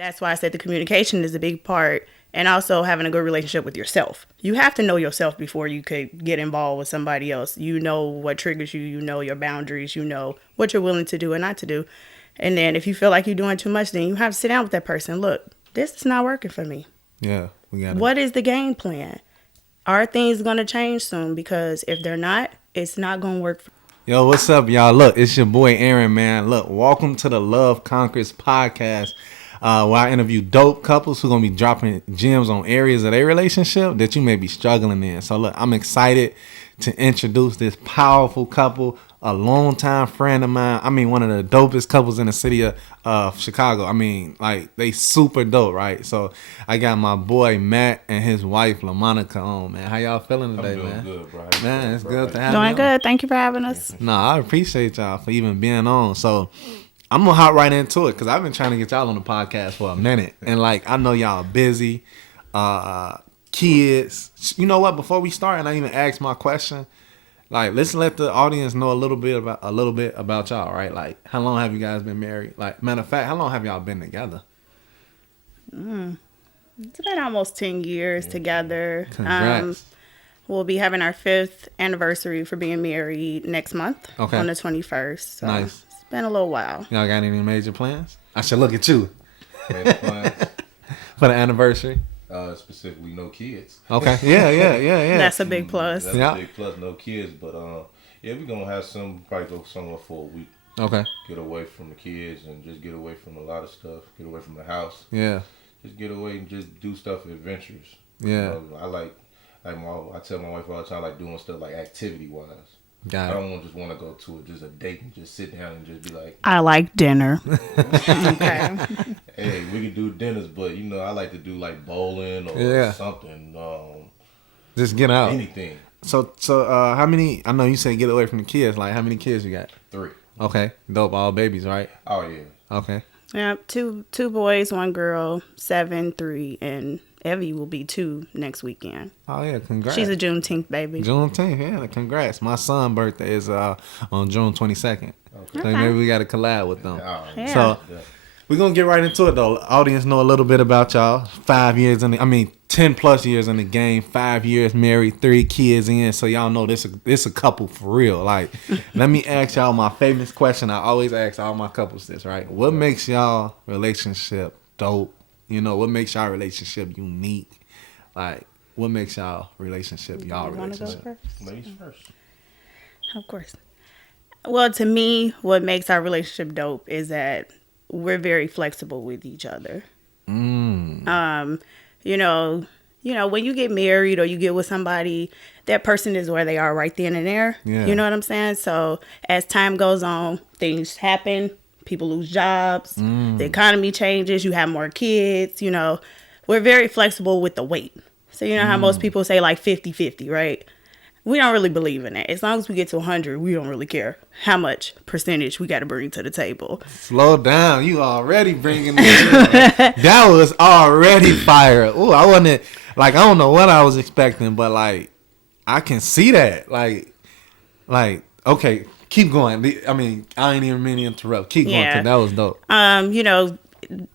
That's why I said the communication is a big part, and also having a good relationship with yourself. You have to know yourself before you could get involved with somebody else. You know what triggers you. You know your boundaries. You know what you're willing to do and not to do. And then if you feel like you're doing too much, then you have to sit down with that person. Look, this is not working for me. Yeah, we got it. What is the game plan? Are things going to change soon? Because if they're not, it's not going to work. Yo, what's up, y'all? Look, it's your boy Aaron, man. Look, welcome to the Love Conquers podcast, where I interview dope couples who are going to be dropping gems on areas of their relationship that you may be struggling in. So, look, I'm excited to introduce this powerful couple, a longtime friend of mine. I mean, one of the dopest couples in the city of Chicago. I mean, like, they super dope, right? So, I got my boy Matt and his wife LaMonica on, man. How y'all feeling today, man? I'm doing good, bro. Man, it's good to have you Doing on. good. Thank you for having us. No, I appreciate y'all for even being on. So, I'm going to hop right into it because I've been trying to get y'all on the podcast for a minute. And, like, I know y'all busy, kids. You know what? Before we start, and I even ask my question, like, let's let the audience know a little bit about y'all, right? Like, how long have you guys been married? Like, matter of fact, how long have y'all been together? It's been almost 10 years together. Congrats. We'll be having our 5th anniversary for being married next month on the 21st. So Nice. It's been a little while. Y'all got any major plans? I should look at you Major plans, for the anniversary. specifically no kids. Okay. Yeah. That's a big plus. That's Yeah. a big plus, no kids. But yeah, we're gonna have some, probably go somewhere for a week. Okay. Get away from the kids and just get away from a lot of stuff. Get away from the house. Yeah. Just get away and just do stuff adventures. Yeah. You know, I tell my wife all the time, like doing stuff like activity wise. I Got it. don't just want to go to just a date and just sit down and just be like, I like dinner. Okay. hey, we can do dinners, but you know, I like to do like bowling or Yeah. something. Just get out. Anything. So, how many? I know you say get away from the kids. Like, how many kids you got? 3. Okay, dope. All babies, right? Oh yeah. Okay. Yeah, two boys, 1 girl, 7, 3, and Evie will be 2 next weekend. Oh yeah, congrats. She's a Juneteenth baby. Juneteenth. Yeah, congrats. My son's birthday is on June 22nd. Okay. So maybe we got to collab with them. Oh, Yeah. So we're gonna get right into it though. Audience know a little bit about y'all. 10 plus years in the game. 5 years married, 3 kids in. So y'all know this a couple for real. Like, let me ask y'all my famous question. I always ask all my couples this, right? What makes y'all relationship dope? You know, what makes y'all relationship unique? Like, what makes y'all relationship y'all You wanna go relationship? first? Ladies first. Of course. Well, to me, what makes our relationship dope is that we're very flexible with each other. You know, when you get married or you get with somebody, that person is where they are right then and there. Yeah. You know what I'm saying? So as time goes on, things happen. People lose jobs. The economy changes. You have more kids. You know, we're very flexible with the weight. So you know how most people say like 50-50, right? We don't really believe in that. As long as we get to 100, we don't really care how much percentage we got to bring to the table. Slow down. You already bringing it in. That was already fire. Ooh, I wasn't, like, I don't know what I was expecting, but, like, I can see that. Like, okay, keep going. I mean, I ain't even mean to interrupt. Keep going, because that was dope. You know,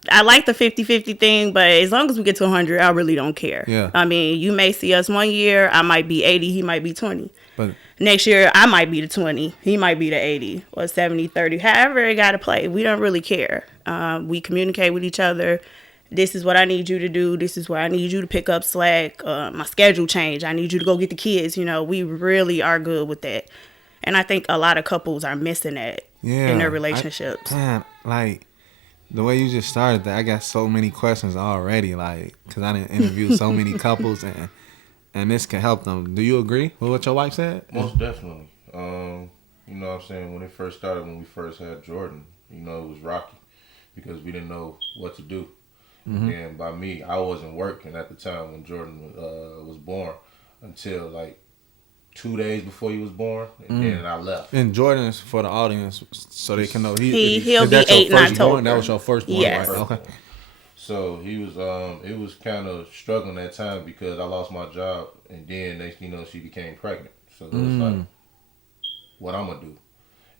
I like the 50-50 thing, but as long as we get to 100, I really don't care. Yeah. I mean, you may see us one year, I might be 80, he might be 20. But Next year, I might be the 20, he might be the 80, or 70-30. However it got to play, we don't really care. We communicate with each other. This is what I need you to do. This is where I need you to pick up slack. My schedule changed. I need you to go get the kids. You know, we really are good with that. And I think a lot of couples are missing that in their relationships. Like, the way you just started that, I got so many questions already, like, because I didn't interview so many couples, and this can help them. Do you agree with what your wife said? Most definitely. You know what I'm saying? When it first started, when we first had Jordan, you know, it was rocky because we didn't know what to do. And by me, I wasn't working at the time when Jordan was born until like 2 days before he was born, and then I left. And Jordan's for the audience, so they can know He'll be 8 in October. That was your firstborn, Yes. right? Okay. So he was, it was kind of struggling that time because I lost my job, and then next, you know, she became pregnant. So it was like, what I'm gonna do?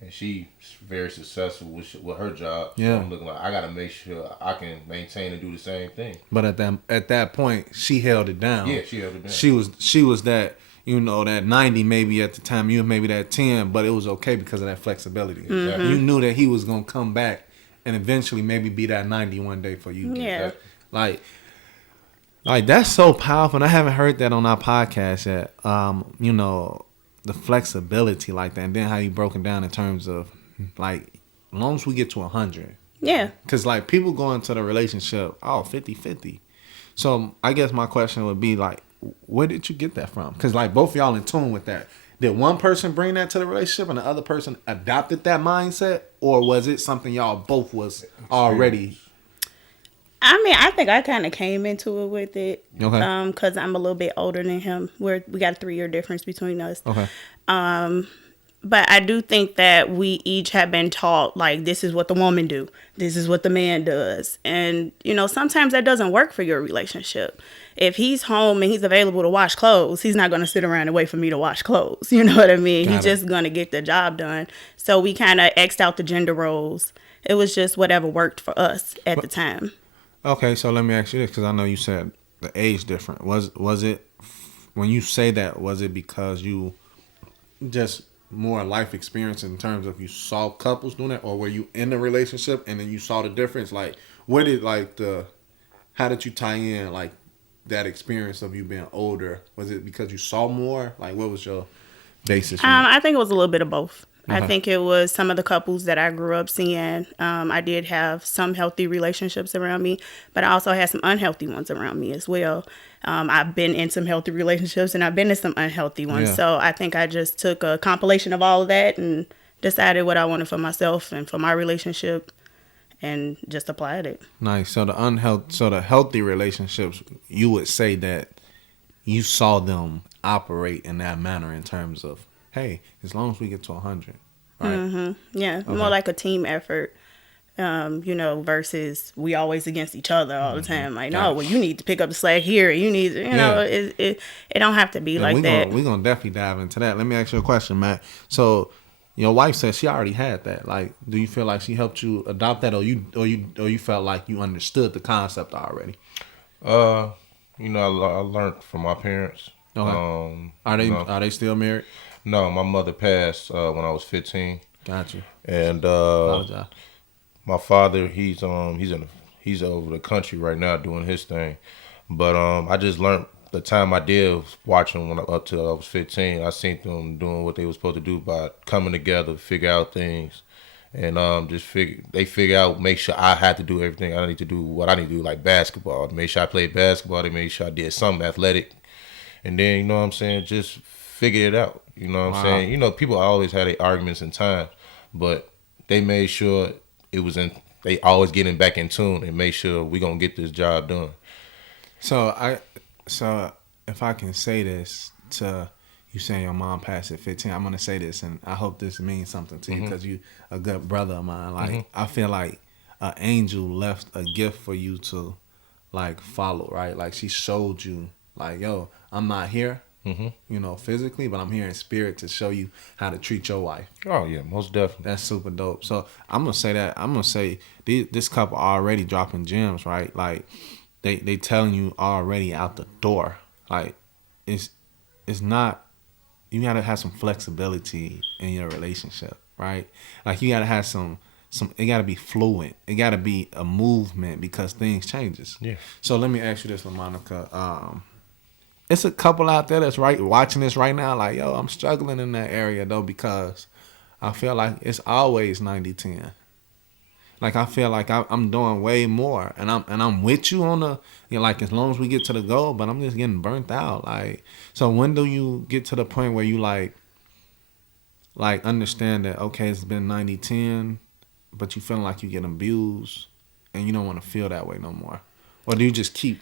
and she's very successful with her job. So Yeah. I'm looking like I gotta make sure I can maintain and do the same thing. But at that point, she held it down. Yeah, she held it down. She was that, you know, that 90 maybe at the time. You were maybe that 10, but it was okay because of that flexibility. Exactly. You knew that he was gonna come back and eventually maybe be that 90 one day for you. Yeah. Exactly. Like that's so powerful. And I haven't heard that on our podcast yet. You know, the flexibility like that, and then how you broke it down in terms of like, as long as we get to 100. Yeah. Because like people go into the relationship, 50-50. So I guess my question would be like, where did you get that from? Because like both y'all in tune with that. Did one person bring that to the relationship and the other person adopted that mindset, or was it something y'all both was already? I mean, I think I kind of came into it with it. Okay. Because I'm a little bit older than him. We got a 3-year difference between us. Okay. But I do think that we each have been taught, like, this is what the woman do. This is what the man does. And, you know, sometimes that doesn't work for your relationship. If he's home and he's available to wash clothes, he's not going to sit around and wait for me to wash clothes. You know what I mean? He's just going to get the job done. So we kind of X'd out the gender roles. It was just whatever worked for us at the time. Okay, so let me ask you this, because I know you said the age different. Was it, when you say that, was it because you just more life experience in terms of you saw couples doing that, or were you in a relationship and then you saw the difference? Like, where did how did you tie in like that experience of you being older? Was it because you saw more? Like, what was your basis? I think it was a little bit of both. Okay. I think it was some of the couples that I grew up seeing. I did have some healthy relationships around me, but I also had some unhealthy ones around me as well. I've been in some healthy relationships and I've been in some unhealthy ones. Yeah. So I think I just took a compilation of all of that and decided what I wanted for myself and for my relationship and just applied it. Nice. So the healthy relationships, you would say that you saw them operate in that manner in terms of, hey, as long as we get to 100, right? Mm-hmm. Yeah, Okay. more like a team effort, you know, versus we always against each other all the time. Like, no, well, you need to pick up the slack here. You need, know, it don't have to be like that. We're going to definitely dive into that. Let me ask you a question, Matt. So your wife said she already had that. Like, do you feel like she helped you adopt that, or you felt like you understood the concept already? You know, I learned from my parents. Okay. Are they still married? No, my mother passed when I was 15. Gotcha. And Apologize. my father, he's over the country right now doing his thing. But I just learned the time I did watching up till I was 15. I seen them doing what they were supposed to do by coming together, figure out things, and they figure out, make sure I had to do everything I need to do, what I need to do, like basketball. Make sure I played basketball. They made sure I did something athletic, and then, you know what I'm saying, just figure it out. You know what I'm saying? You know, people always had their arguments and times, but they made sure they always getting back in tune and make sure we gonna get this job done. So if I can say this to you, saying your mom passed at 15, I'm gonna say this, and I hope this means something to you, because you a good brother of mine. Like, I feel like an angel left a gift for you to like follow, right? Like, she showed you, like, yo, I'm not here, you know, physically, but I'm here in spirit to show you how to treat your wife. Oh yeah, most definitely. That's super dope. So I'm gonna say that. I'm gonna say this couple already dropping gems, right? Like, they telling you already out the door. Like, it's not. You gotta have some flexibility in your relationship, right? Like, you gotta have some. It gotta be fluent. It gotta be a movement, because things changes. Yeah. So let me ask you this, LaMonica. It's a couple out there that's watching this right now, like, yo, I'm struggling in that area though, because I feel like it's always 90-10. Like, I feel like I'm doing way more, and I'm with you on the, you know, like, as long as we get to the goal, but I'm just getting burnt out. Like, so when do you get to the point where you like understand that, okay, it's been 90-10, but you feeling like you getting abused and you don't want to feel that way no more? Or do you just keep,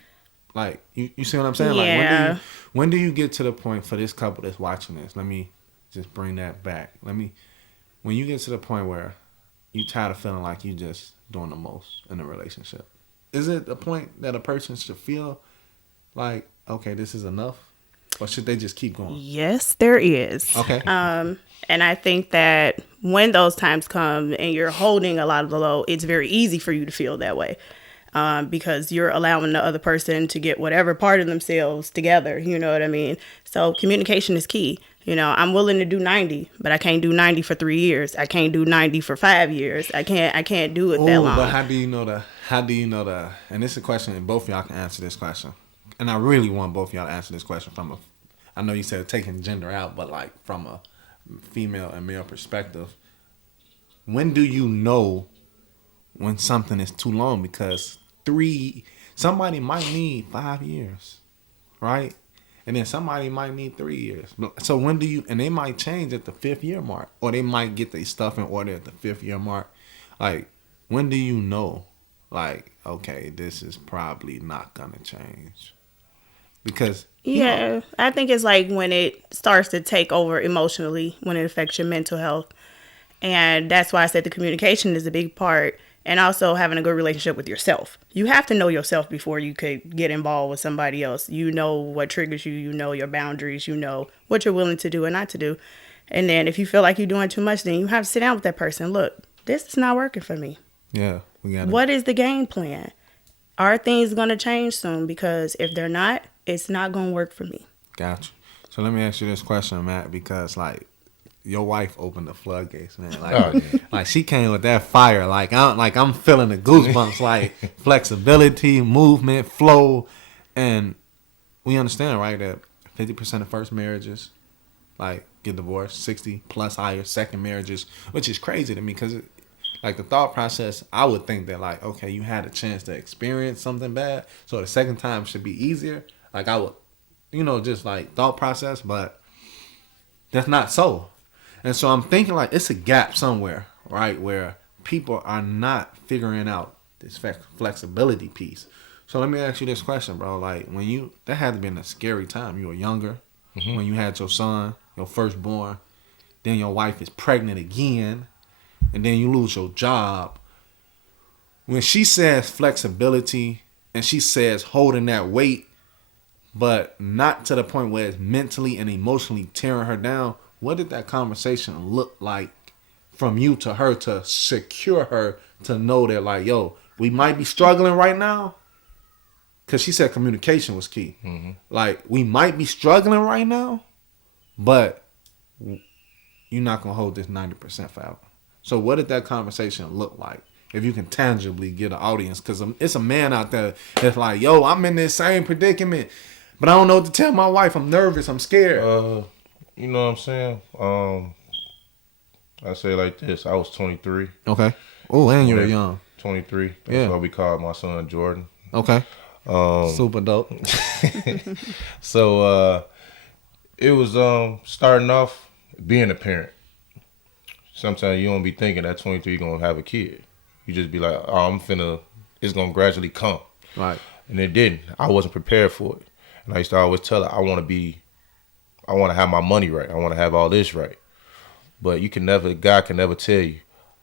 like, you see what I'm saying? Yeah. Like, when do you get to the point, for this couple that's watching this, let me just bring that back. When you get to the point where you tired of feeling like you just doing the most in a relationship, is it a point that a person should feel like, okay, this is enough? Or should they just keep going? Yes, there is. Okay. And I think that when those times come and you're holding a lot of the load, it's very easy for you to feel that way. Because you're allowing the other person to get whatever part of themselves together. You know what I mean? So communication is key. You know, I'm willing to do 90, but I can't do 90 for 3 years. I can't do 90 for 5 years. I can't do it that long. But how do you know the, and this is a question, and both of y'all can answer this question. And I really want both of y'all to answer this question I know you said taking gender out, but like from a female and male perspective. When do you know when something is too long? Because somebody might need 5 years, right? And then somebody might need 3 years. So when do you, and they might change at the 5th year mark, or they might get their stuff in order at the 5th year mark. Like, when do you know, like, okay, this is probably not gonna change? Because I think it's like when it starts to take over emotionally, when it affects your mental health. And that's why I said the communication is a big part. And also having a good relationship with yourself. You have to know yourself before you could get involved with somebody else. You know what triggers you. You know your boundaries. You know what you're willing to do and not to do. And then if you feel like you're doing too much, then you have to sit down with that person. Look, this is not working for me. Yeah. What is the game plan? Are things going to change soon? Because if they're not, it's not going to work for me. Gotcha. So let me ask you this question, Matt, because like, your wife opened the floodgates, man. Like, like she came with that fire. Like I'm feeling the goosebumps. Like flexibility, movement, flow, and we understand, right, that 50% of first marriages, like, get divorced. 60 plus higher second marriages, which is crazy to me because, like, the thought process, I would think that, like, okay, you had a chance to experience something bad, so the second time should be easier. Like, I would, just like thought process, but that's not so. And so I'm thinking like it's a gap somewhere, right, where people are not figuring out this flexibility piece. So let me ask you this question, bro. Like that had to be a scary time. You were younger when you had your son, your firstborn. Then your wife is pregnant again, and then you lose your job. When she says flexibility and she says holding that weight, but not to the point where it's mentally and emotionally tearing her down, what did that conversation look like from you to her to secure her to know that, like, yo, we might be struggling right now? Because she said communication was key. Mm-hmm. Like, we might be struggling right now, but you're not going to hold this 90% forever. So what did that conversation look like? If you can tangibly get an audience, because it's a man out there that's like, yo, I'm in this same predicament, but I don't know what to tell my wife. I'm nervous. I'm scared. You know what I'm saying? I say it like this. I was 23. Okay. Oh, and you were young. 23. That's why we called my son Jordan. Okay. Super dope. So it was starting off being a parent. Sometimes you don't be thinking at 23 you're going to have a kid. You just be like, oh, it's going to gradually come. Right. And it didn't. I wasn't prepared for it. And I used to always tell her, I want to have my money right. I want to have all this right. But God can never tell you,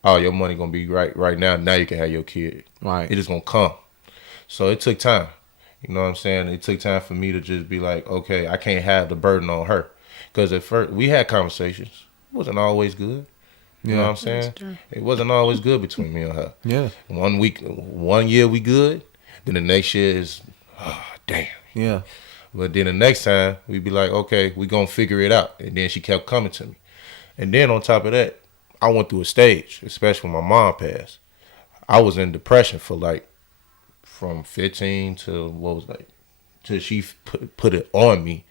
oh, your money going to be right now. Now you can have your kid. Right. It just going to come. So it took time. You know what I'm saying? It took time for me to just be like, okay, I can't have the burden on her. Because at first, we had conversations. It wasn't always good. You know what I'm saying? It wasn't always good between me and her. Yeah. 1 year we good. Then the next year is, oh, damn. Yeah. But then the next time, we'd be like, okay, we going to figure it out. And then she kept coming to me. And then on top of that, I went through a stage, especially when my mom passed. I was in depression for like, from 15 to till she put it on me,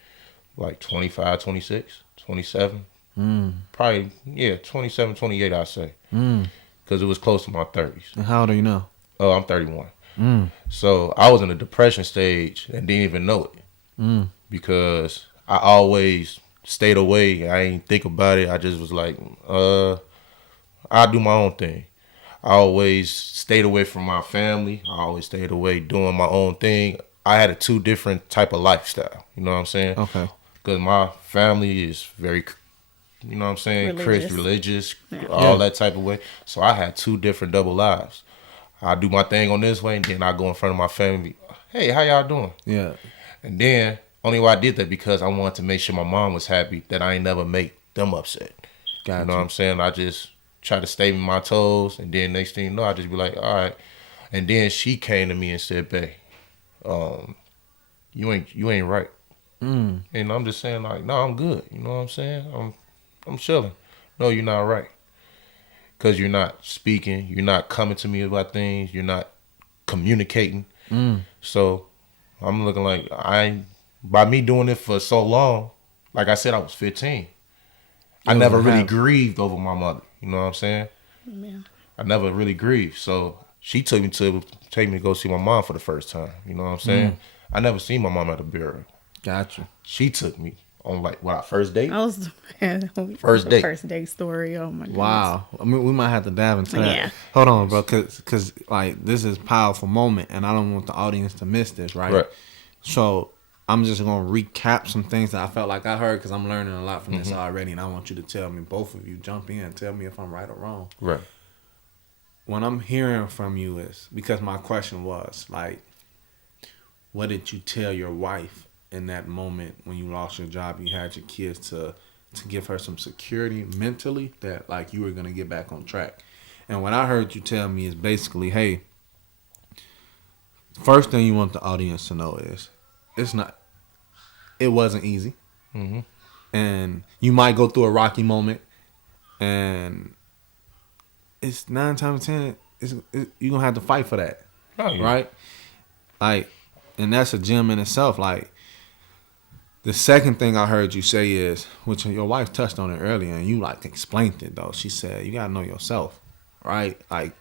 like 25, 26, 27. Probably, 27, 28, I'd say. Because it was close to my 30s. And how old are you now? Oh, I'm 31. So I was in a depression stage and didn't even know it. Because I always stayed away. I didn't think about it. I just was like, I'll do my own thing. I always stayed away from my family. I always stayed away doing my own thing. I had a 2 different type of lifestyle. You know what I'm saying? Okay. Because my family is very, you know what I'm saying, religious, Yeah. all that type of way. So I had 2 different double lives. I do my thing on this way, and then I go in front of my family. Hey, how y'all doing? Yeah. And then, only why I did that because I wanted to make sure my mom was happy that I ain't never make them upset. Gotcha. You know what I'm saying? I just try to stay in my toes, and then next thing you know, I just be like, all right. And then she came to me and said, "Babe, you ain't right." And I'm just saying like, no, I'm good. You know what I'm saying? I'm chilling. No, you're not right. Because you're not speaking. You're not coming to me about things. You're not communicating. So I'm looking like by me doing it for so long, like I said, I was 15. I never really grieved over my mother. You know what I'm saying? Yeah. I never really grieved. So she took me to go see my mom for the first time. You know what I'm saying? I never seen my mom at a burial. Gotcha. She took me on like our first date. That was First date. First date story. Oh my goodness. Wow. I mean, we might have to dive into that. Yeah. Hold on, bro, because like this is a powerful moment, and I don't want the audience to miss this, right? Right. So I'm just gonna recap some things that I felt like I heard because I'm learning a lot from this already, and I want you to tell me, both of you, jump in and tell me if I'm right or wrong. Right. What I'm hearing from you is, because my question was like, what did you tell your wife in that moment when you lost your job, you had your kids, to give her some security mentally that like you were gonna get back on track? And what I heard you tell me is basically, hey, first thing you want the audience to know is it wasn't easy. And you might go through a rocky moment, and it's 9 times 10 you're gonna have to fight for that. Oh, yeah. Right? Like, and that's a gem in itself. Like, the second thing I heard you say is, which your wife touched on it earlier, and you like explained it though. She said you gotta know yourself, right? Like,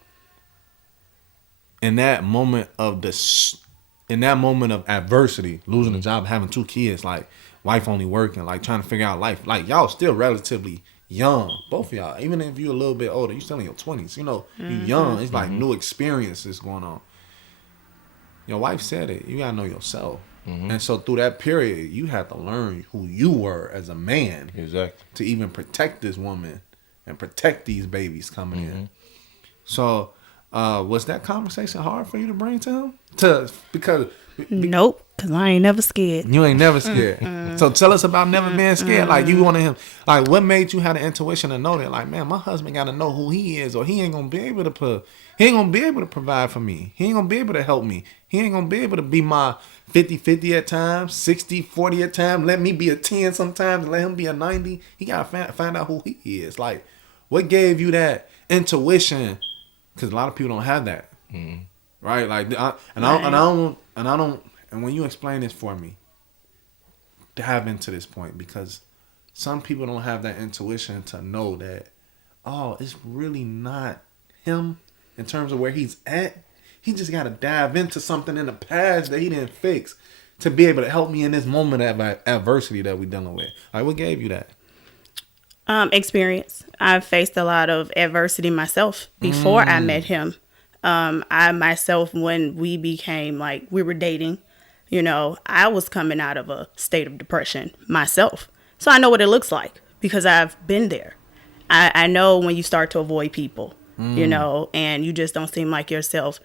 in that moment of adversity, losing a job, having 2 kids, like wife only working, like trying to figure out life, like y'all still relatively young, both of y'all. Even if you're a little bit older, you're still in your 20s. You know, you're young. It's like new experiences going on. Your wife said it. You gotta know yourself. And so through that period, you had to learn who you were as a man. Exactly. To even protect this woman and protect these babies coming in. So, was that conversation hard for you to bring to him? Because Nope, because I ain't never scared. you ain't never scared. So tell us about never being scared. Like, you wanted him. Like, what made you have the intuition to know that? Like, man, my husband got to know who he is, or he ain't gonna be able to He ain't gonna be able to provide for me. He ain't gonna be able to help me. He ain't gonna be able to be my 50-50 at times, 60-40 at times. Let me be a 10 sometimes, let him be a 90. He gotta find out who he is. Like, what gave you that intuition? Because a lot of people don't have that, right? Like, and when you explain this for me, dive into this point, because some people don't have that intuition to know that, oh, it's really not him in terms of where he's at. He just got to dive into something in the past that he didn't fix to be able to help me in this moment of adversity that we're dealing with. Like, what gave you that? Experience. I've faced a lot of adversity myself before I met him. I myself, when we became, like, we were dating, you know, I was coming out of a state of depression myself. So I know what it looks like because I've been there. I know when you start to avoid people, you know, and you just don't seem like yourself.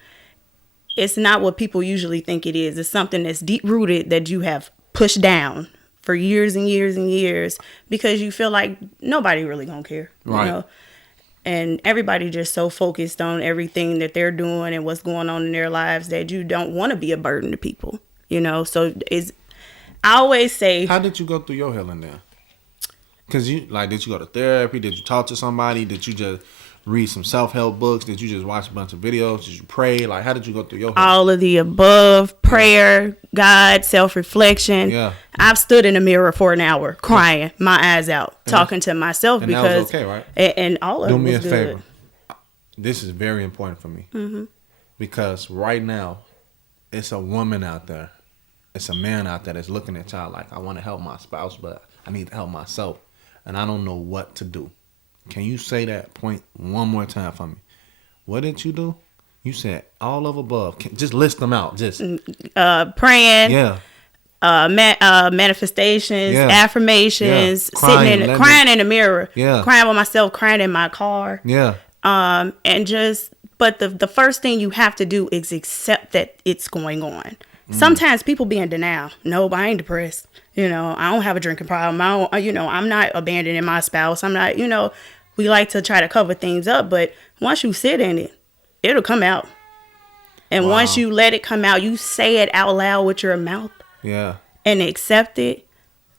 It's not what people usually think it is. It's something that's deep rooted that you have pushed down for years and years and years because you feel like nobody really gonna care, right. You know? And everybody just so focused on everything that they're doing and what's going on in their lives that you don't want to be a burden to people, you know? So I always say... How did you go through your healing then? Because did you go to therapy? Did you talk to somebody? Did you just read some self-help books? Did you just watch a bunch of videos? Did you pray? Like, how did you go through your healing? All of the above. Prayer, God, self-reflection. Yeah. I've stood in the mirror for an hour crying my eyes out, talking to myself and because... that was okay, right? And all of it was good. Do me a favor. This is very important for me. Because right now, it's a woman out there. It's a man out there that's looking at y'all like, I want to help my spouse, but I need to help myself. And I don't know what to do. Can you say that point one more time for me? What did you do? You said all of above. Just list them out. Just praying. Yeah. Manifestations, affirmations, Crying, crying in the mirror. Yeah. Crying with myself, crying in my car. Yeah. And just, but the first thing you have to do is accept that it's going on. Sometimes people be in denial. No, I ain't depressed. You know, I don't have a drinking problem. I'm not abandoning my spouse. I'm not, you know, we like to try to cover things up, but once you sit in it, it'll come out. And once you let it come out, you say it out loud with your mouth. Yeah. And accept it,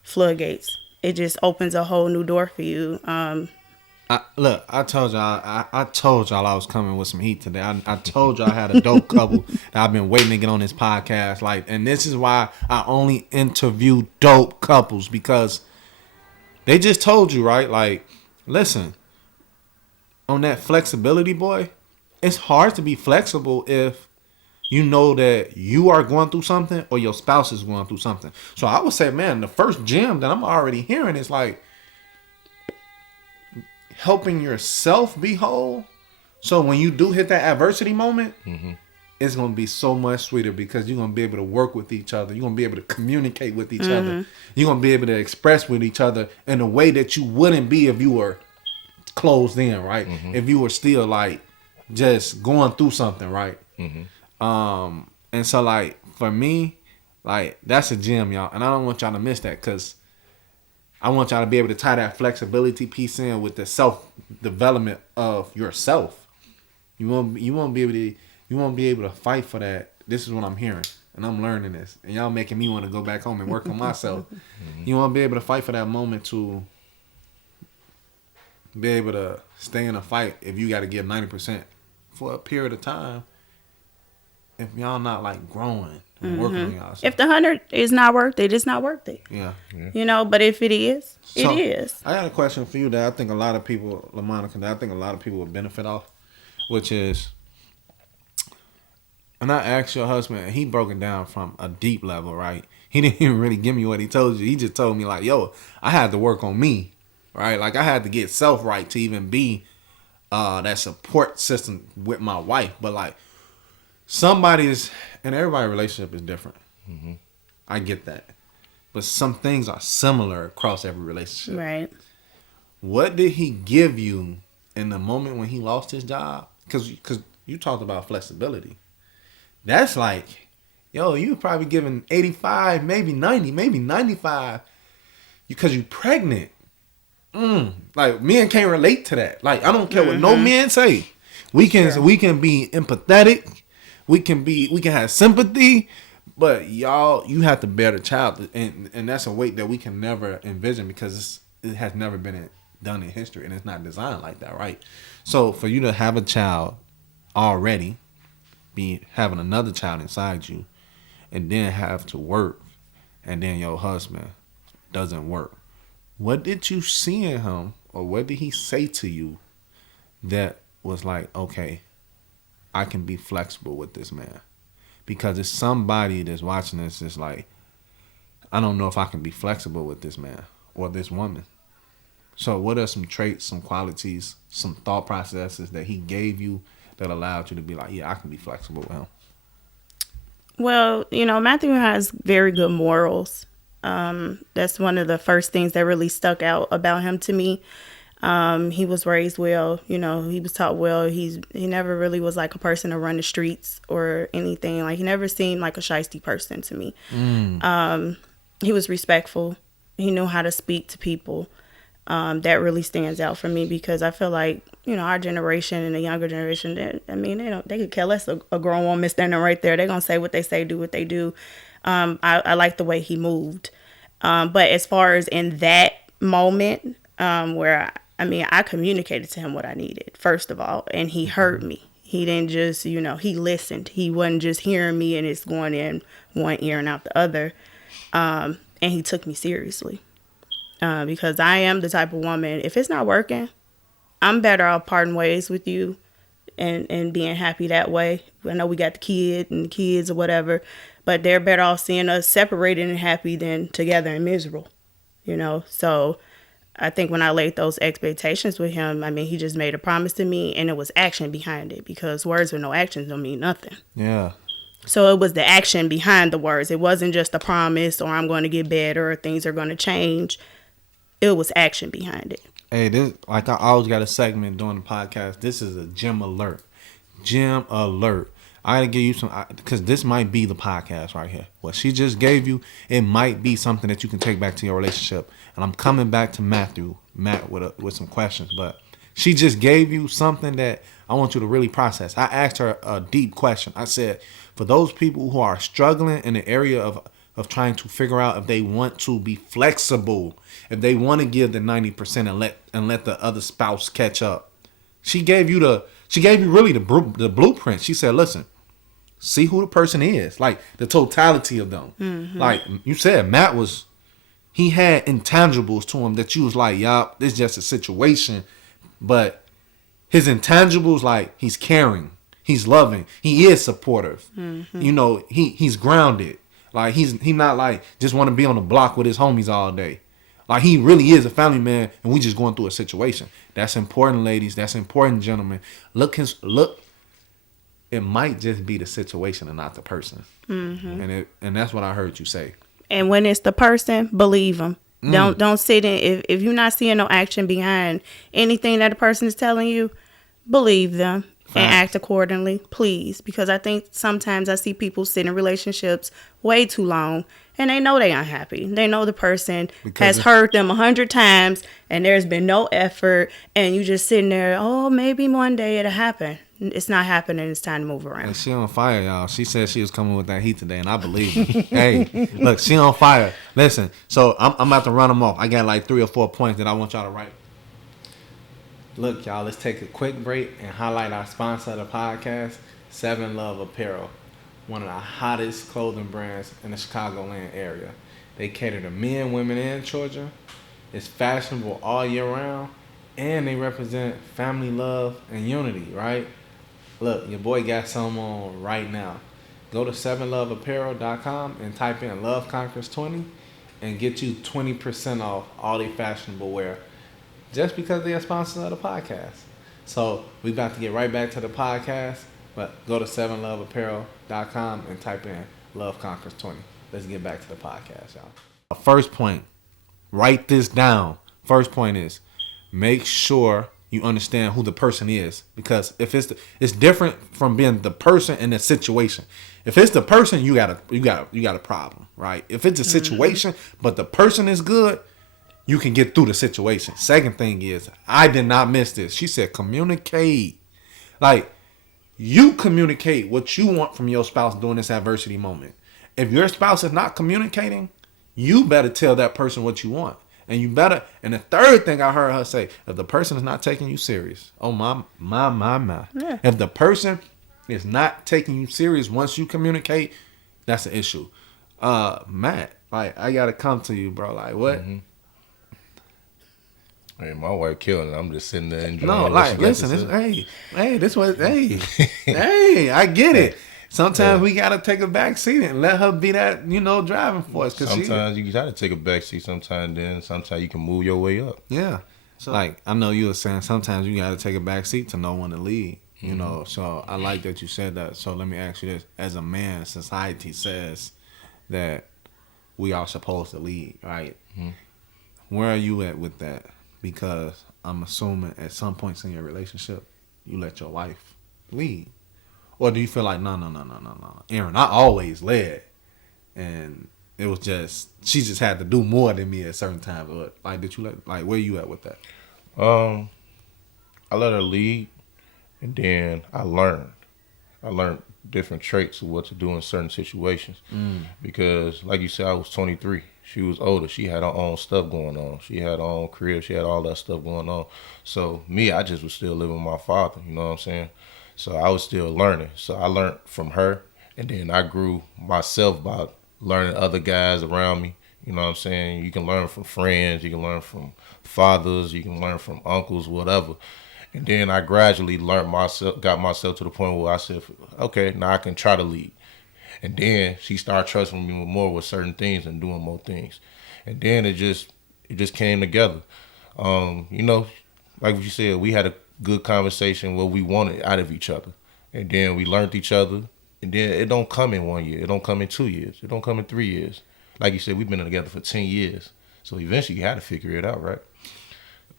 floodgates. It just opens a whole new door for you. Look, I told y'all, I told y'all I was coming with some heat today. I told y'all I had a dope couple that I've been waiting to get on this podcast. Like, and this is why I only interview dope couples, because they just told you, right? Like, listen, on that flexibility, boy, it's hard to be flexible if you know that you are going through something or your spouse is going through something. So I would say, man, the first gem that I'm already hearing is like helping yourself be whole. So when you do hit that adversity moment, it's going to be so much sweeter, because you're going to be able to work with each other. You're going to be able to communicate with each other. You're going to be able to express with each other in a way that you wouldn't be if you were closed in, right? If you were still like just going through something, right? And so like for me, like that's a gem, y'all, and I don't want y'all to miss that, because I want y'all to be able to tie that flexibility piece in with the self development of yourself. You won't be able to fight for that. This is what I'm hearing, and I'm learning this, and y'all making me want to go back home and work on myself. You won't be able to fight for that moment to be able to stay in a fight if you got to give 90% for a period of time. If y'all not like growing and working on y'all. If the 100 is not worth it, it's not worth it. Yeah. You know, but if it is, So, it is. I got a question for you that I think a lot of people, LaMonica, that I think a lot of people would benefit off, which is, and I asked your husband, and he broke it down from a deep level, right? He didn't even really give me what he told you. He just told me like, yo, I had to work on me, right? Like I had to get self right to even be that support system with my wife. But like, somebody's, and everybody's relationship is different. I get that. But some things are similar across every relationship. Right. What did he give you in the moment when he lost his job? Because you talked about flexibility. That's like, yo, you probably giving 85, maybe 90, maybe 95 because you pregnant. Like, men can't relate to that. Like, I don't care what no men say. We can be empathetic. We can have sympathy, but y'all, you have to bear the child, and that's a weight that we can never envision, because it has never been done in history, and it's not designed like that, right? So for you to have a child already, be having another child inside you, and then have to work, and then your husband doesn't work, what did you see in him, or what did he say to you that was like, okay, I can be flexible with this man? Because it's somebody that's watching this is like, I don't know if I can be flexible with this man or this woman. So what are some traits, some qualities, some thought processes that he gave you that allowed you to be like, yeah, I can be flexible with him? Well, you know, Matthew has very good morals. That's one of the first things that really stuck out about him to me. He was raised well, you know, he was taught well. He never really was like a person to run the streets or anything. Like, he never seemed like a shiesty person to me. He was respectful. He knew how to speak to people. That really stands out for me, because I feel like, you know, our generation and the younger generation, they could care less a grown woman standing right there. They're going to say what they say, do what they do. I like the way he moved. But as far as in that moment, where I communicated to him what I needed, first of all, and he heard me. He didn't just, you know, he listened. He wasn't just hearing me and it's going in one ear and out the other. And he took me seriously. Because I am the type of woman, if it's not working, I'm better off parting ways with you and being happy that way. I know we got the kids or whatever, but they're better off seeing us separated and happy than together and miserable, you know? So I think when I laid those expectations with him, he just made a promise to me, and it was action behind it, because words with no actions don't mean nothing. Yeah. So it was the action behind the words. It wasn't just a promise or I'm going to get better or things are going to change. It was action behind it. Hey, this, like, I always got a segment during the podcast. This is a gem alert. Gem alert. I gotta give you some, because this might be the podcast right here. What she just gave you, it might be something that you can take back to your relationship. And I'm coming back to Matt with some questions. But She just gave you something that I want you to really process. I asked her a deep question. I said, for those people who are struggling in the area of trying to figure out if they want to be flexible, if they want to give the 90% and let the other spouse catch up. She gave you really the blueprint. She said, listen, see who the person is, like the totality of them. Mm-hmm. Like you said, Matt he had intangibles to him that you was like, y'all, this is just a situation. But his intangibles, like he's caring, he's loving, he is supportive. Mm-hmm. You know, he's grounded. Like he not like just want to be on the block with his homies all day. Like he really is a family man, and we just going through a situation. That's important, ladies. That's important, gentlemen. Look. It might just be the situation and not the person. Mm-hmm. And that's what I heard you say. And when it's the person, believe them. Don't sit in. If you're not seeing no action behind anything that the person is telling you, believe them and act accordingly, please. Because I think sometimes I see people sit in relationships way too long and they know they unhappy. They know the person has hurt them 100 times and there's been no effort, and you just sitting there, oh, maybe one day it'll happen. It's not happening. It's time to move around. And she on fire, y'all. She said she was coming with that heat today, and I believe her. Hey, look, she on fire. Listen, so I'm about to run them off. I got like 3 or 4 points that I want y'all to write. Look, y'all, let's take a quick break and highlight our sponsor of the podcast, 7 Love Apparel, one of the hottest clothing brands in the Chicagoland area. They cater to men, women, and children. It's fashionable all year round, and they represent family love and unity, right? Look, your boy got some on right now. Go to 7loveapparel.com and type in Love Conquers 20 and get you 20% off all the fashionable wear just because they're sponsors of the podcast. So we about to get right back to the podcast, but go to 7loveapparel.com and type in Love Conquers 20. Let's get back to the podcast, y'all. First point, write this down. First point is make sure you understand who the person is, because if it's different from being the person in the situation. If it's the person, you got a problem, right? If it's a situation, but the person is good, you can get through the situation. Second thing is, I did not miss this. She said, communicate. Like, you communicate what you want from your spouse during this adversity moment. If your spouse is not communicating, you better tell that person what you want. And you better, and the third thing I heard her say, if the person is not taking you serious, oh my. Yeah. If the person is not taking you serious once you communicate, that's an issue. Matt, like, I gotta come to you, bro. Like, what? Mm-hmm. Hey, my wife killing it. I'm just sitting there enjoying. No, like, listen, hey, I get it. Sometimes we gotta take a back seat and let her be that, driving force. Sometimes you gotta take a back seat. Sometimes you can move your way up. Yeah. So, like, I know you were saying sometimes you gotta take a back seat to know when to lead. So I like that you said that. So let me ask you this: as a man, society says that we are supposed to lead, right? Mm-hmm. Where are you at with that? Because I'm assuming at some points in your relationship, you let your wife lead. Or do you feel like, no, Aaron, I always led. And it was just, she just had to do more than me at certain times. Or, like, where you at with that? I let her lead, and then I learned. I learned different traits of what to do in certain situations. Because, like you said, I was 23. She was older. She had her own stuff going on. She had her own career. She had all that stuff going on. So, me, I just was still living with my father. You know what I'm saying? So I was still learning. So I learned from her, and then I grew myself by learning other guys around me. You know what I'm saying? You can learn from friends, you can learn from fathers, you can learn from uncles, whatever. And then I gradually got myself to the point where I said, okay, now I can try to lead. And then she started trusting me more with certain things and doing more things. And then it just came together. Like what you said, we had a good conversation, what we wanted out of each other, and then we learned each other, and then it don't come in 1 year, it don't come in 2 years, it don't come in 3 years. Like you said, we've been together for 10 years, so eventually you had to figure it out, right?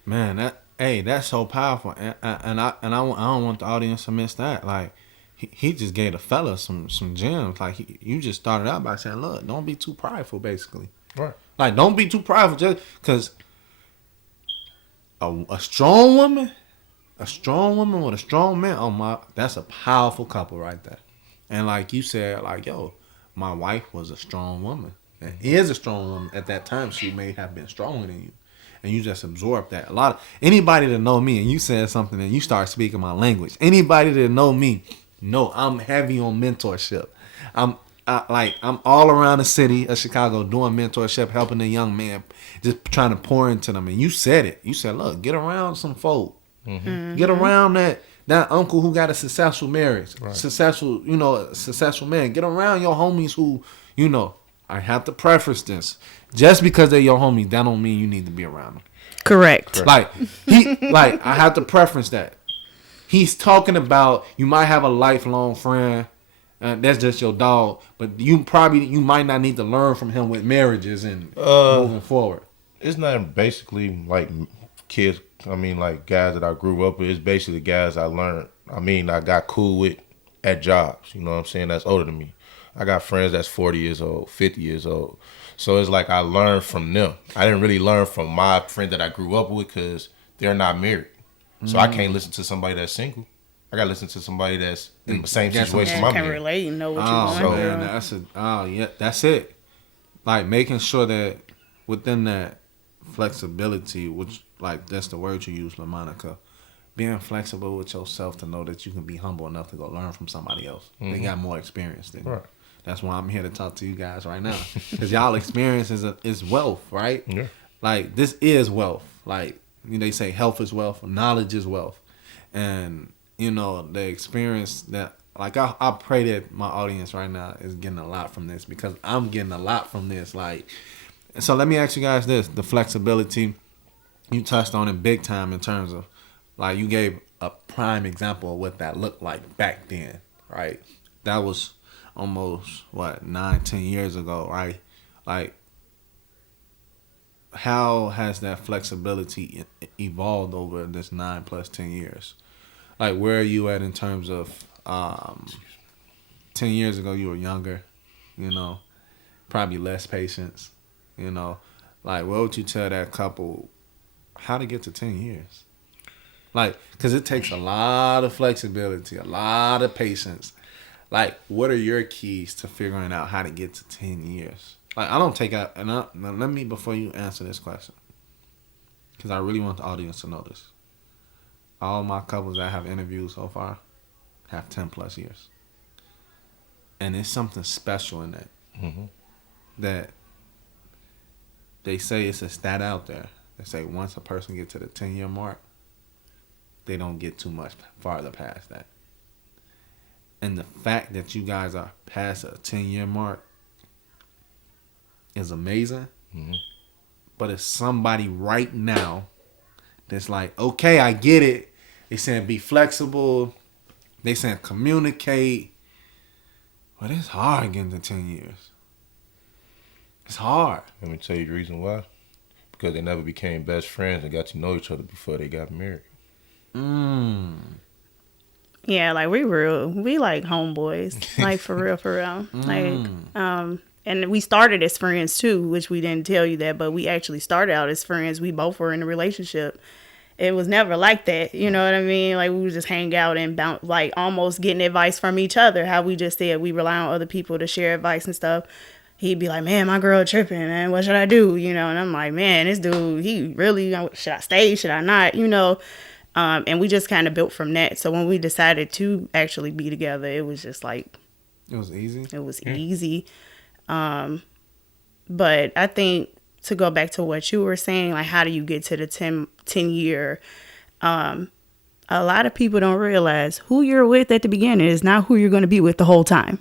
Man, that's so powerful, and I don't want the audience to miss that. Like, he just gave the fella some gems. Like, you just started out by saying, look, don't be too prideful, basically. Right. Like, don't be too prideful just because a strong woman a strong woman with a strong man, that's a powerful couple right there. And like you said, like, yo, my wife was a strong woman. And is a strong woman. At that time, she may have been stronger than you. And you just absorb that. Anybody that know me, and you said something and you start speaking my language. Anybody that know me, know I'm heavy on mentorship. I'm all around the city of Chicago doing mentorship, helping the young man, just trying to pour into them. And you said it. You said, look, get around some folk. Mm-hmm. Get around that uncle who got a successful marriage, right. Successful man. Get around your homies who, I have to preface this. Just because they're your homies, that don't mean you need to be around them. Correct. Like I have to preference that. He's talking about you might have a lifelong friend. That's just your dog, but you might not need to learn from him with marriages and moving forward. It's not basically like kids. I mean, like guys that I grew up with. It's basically guys I learned. I mean, I got cool with at jobs. You know what I'm saying? That's older than me. I got friends that's 40 years old, 50 years old. So it's like I learned from them. I didn't really learn from my friend that I grew up with because they're not married. So I can't listen to somebody that's single. I gotta listen to somebody that's in the same situation I'm in. Can relate and know what you want. So, that's it. Like making sure that within that flexibility, which like that's the word you use, LaMonica, being flexible with yourself to know that you can be humble enough to go learn from somebody else. Mm-hmm. They got more experience than you. Right. That's why I'm here to talk to you guys right now, because y'all experience is wealth, right? Yeah. Like this is wealth. Like they say, health is wealth, knowledge is wealth, and the experience that, like, I pray that my audience right now is getting a lot from this, because I'm getting a lot from this. Like, so let me ask you guys this: the flexibility, you touched on it big time in terms of, like, you gave a prime example of what that looked like back then, right? That was almost 9-10 years ago, right? Like, how has that flexibility evolved over this 9+10 years? Like, where are you at in terms of 10 years ago? You were younger, probably less patience, like, what would you tell that couple how to get to 10 years? Like, because it takes a lot of flexibility, a lot of patience. Like, what are your keys to figuring out how to get to 10 years? Like, I don't take out, let me, before you answer this question, because I really want the audience to know this. All my couples that I have interviewed so far have 10+ years. And there's something special in that. Mm-hmm. That they say it's a stat out there. They say once a person gets to the 10-year mark, they don't get too much farther past that. And the fact that you guys are past a 10-year mark is amazing. Mm-hmm. But it's somebody right now that's like, okay, I get it. They saying be flexible. They saying communicate. But it's hard getting to 10 years. It's hard. Let me tell you the reason why. Because they never became best friends and got to know each other before they got married. Yeah, like we like homeboys, like for real. Like, and we started as friends too, which we didn't tell you that, but we actually started out as friends. We both were in a relationship. It was never like that, you know what I mean? Like, we would just hang out and bounce, like almost getting advice from each other. How we just said we rely on other people to share advice and stuff. He'd be like, man, my girl tripping, man, what should I do? And I'm like, man, this dude, he really, should I stay? Should I not? And we just kind of built from that. So when we decided to actually be together, it was just like... It was easy? It was easy. But I think, to go back to what you were saying, like, how do you get to the 10-year... a lot of people don't realize who you're with at the beginning is not who you're going to be with the whole time.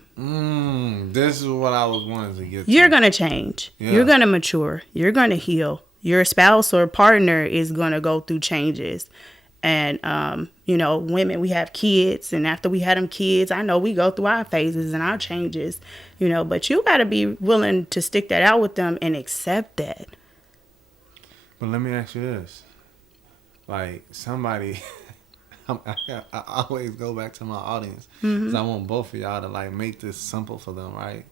This is what I was wanting to get to. You're going to change. Yeah. You're going to mature. You're going to heal. Your spouse or partner is going to go through changes. And, women, we have kids. And after we had them kids, I know we go through our phases and our changes, but you got to be willing to stick that out with them and accept that. But let me ask you this. Like, somebody... I always go back to my audience because I want both of y'all to, like, make this simple for them, right?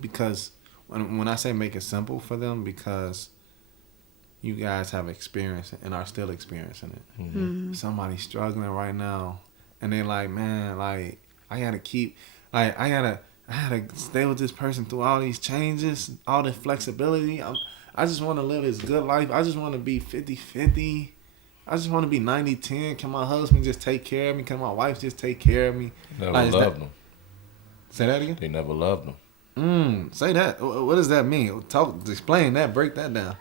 Because when I say make it simple for them, because you guys have experienced it and are still experiencing it. Mm-hmm. Somebody's struggling right now, and they like, man, like I gotta keep, like I gotta stay with this person through all these changes, all this flexibility. I just want to live this good life. I just want to be 50-50. I just want to be 90-10. Can my husband just take care of me? Can my wife just take care of me? Never Like, loved them. Say that again. They never loved them. Say that. What does that mean? Explain that. Break that down.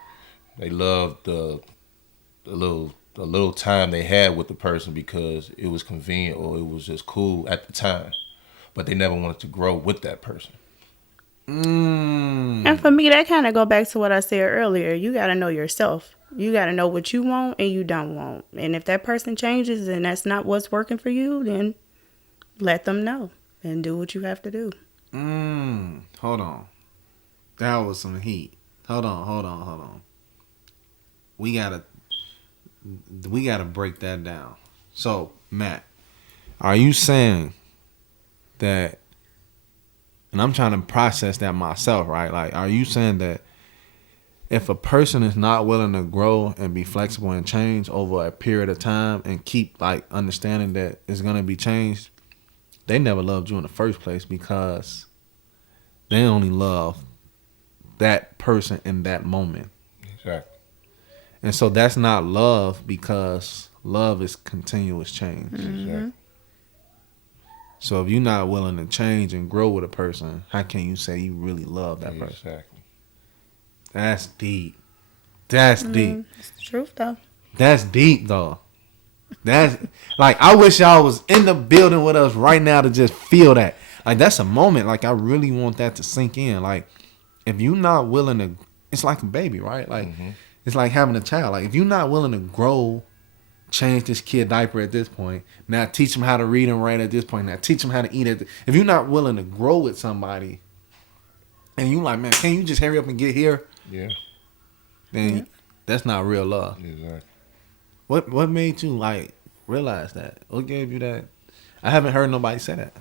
They loved the little time they had with the person because it was convenient or it was just cool at the time, but they never wanted to grow with that person. And for me, that kind of go back to what I said earlier. You got to know yourself. You got to know what you want and you don't want. And if that person changes and that's not what's working for you, then let them know and do what you have to do. Hold on. That was some heat. Hold on. We gotta break that down. So, Matt, are you saying that, and I'm trying to process that myself, right? Like, are you saying that if a person is not willing to grow and be flexible and change over a period of time and keep like understanding that it's gonna be changed, they never loved you in the first place because they only love that person in that moment. Exactly. And so that's not love because love is continuous change. Exactly. So if you're not willing to change and grow with a person, how can you say you really love that person? Exactly. That's deep. That's deep. It's the truth, though. That's deep, though. That's like, I wish y'all was in the building with us right now to just feel that. Like, that's a moment. Like, I really want that to sink in. Like, if you're not willing to, it's like a baby, right? Like, it's like having a child. Like, if you're not willing to grow, change this kid diaper at this point, now teach him how to read and write at this point, now teach him how to eat if you're not willing to grow with somebody, and you like, man, can you just hurry up and get here? Yeah. Then that's not real love. Exactly. What made you like realize that? What gave you that? I haven't heard nobody say that.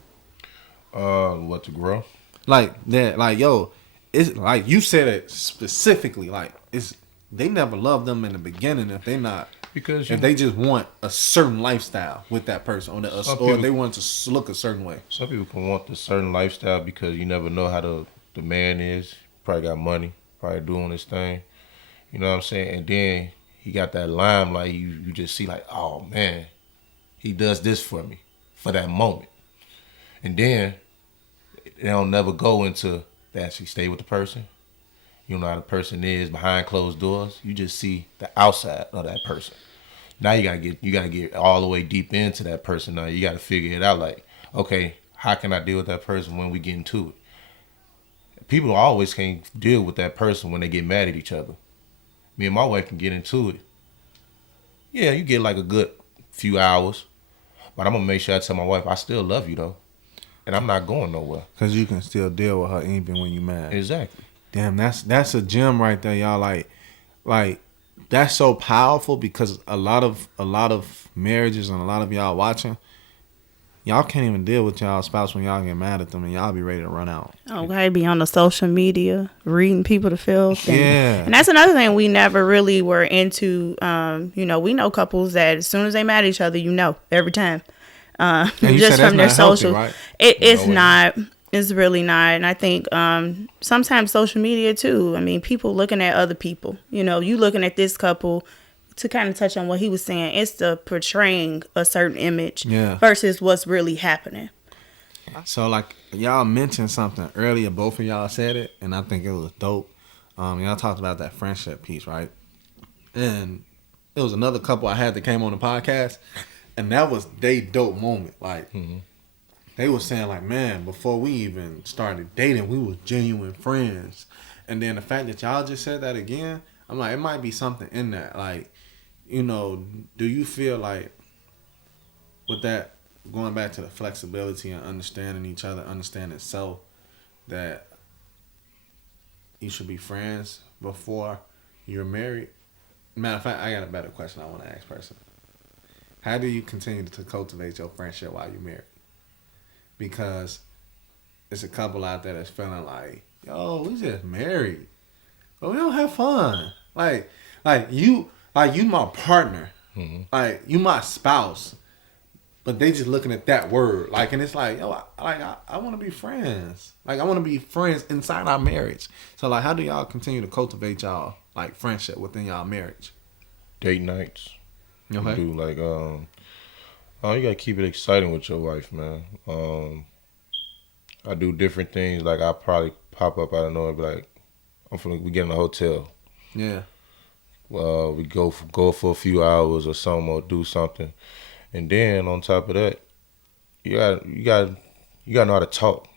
What to grow? Like that, like, yo, it's like you said it specifically. Like, it's they never loved them in the beginning if they not, Because if they just want a certain lifestyle with that person, or they want to look a certain way. some people can want the certain lifestyle because you never know how the man is. Probably got money, probably doing his thing. You know what I'm saying? And then he got that limelight. You just see like, oh man, he does this for me for that moment. And then they don't never go into they actually stay with the person. You don't know how the person is behind closed doors. You just see the outside of that person. Now you gotta get all the way deep into that person. Now you gotta figure it out. Like, okay, how can I deal with that person when we get into it? People always can't deal with that person when they get mad at each other. Me and my wife can get into it. Yeah, you get like a good few hours, but I'm gonna make sure I tell my wife I still love you though, and I'm not going nowhere. Cause you can still deal with her even when you mad. Exactly. Damn, that's a gem right there, y'all. Like that's so powerful because a lot of marriages and a lot of y'all watching, y'all can't even deal with y'all spouse when y'all get mad at them and y'all be ready to run out. Okay, be on the social media, reading people to filth. Yeah. And that's another thing we never really were into. We know couples that as soon as they mad at each other, every time. Just from their social. Right? It's not. It's really not. And I think sometimes social media too. I mean, people looking at other people. You looking at this couple, to kind of touch on what he was saying, it's the portraying a certain image versus what's really happening. So, like, y'all mentioned something earlier. Both of y'all said it, and I think it was dope. Y'all talked about that friendship piece, right? And it was another couple I had that came on the podcast, and that was they dope moment. Like, they were saying, like, man, before we even started dating, we was genuine friends. And then the fact that y'all just said that again, I'm like, it might be something in that. Like, do you feel like with that, going back to the flexibility and understanding each other, understanding self, that you should be friends before you're married? Matter of fact, I got a better question I want to ask personally. How do you continue to cultivate your friendship while you're married? Because it's a couple out there that's feeling like, yo, we just married, but we don't have fun. Like like you my partner, like you my spouse, but they just looking at that word, like, and it's like, yo, I want to be friends, like I want to be friends inside our marriage. So like, how do y'all continue to cultivate y'all like friendship within y'all marriage? Date nights. Okay. Do like oh, you gotta keep it exciting with your wife, man. I do different things. Like I probably pop up out of nowhere, be like, we get in a hotel. Yeah. We go for a few hours or something, or do something, and then on top of that, you got know how to talk.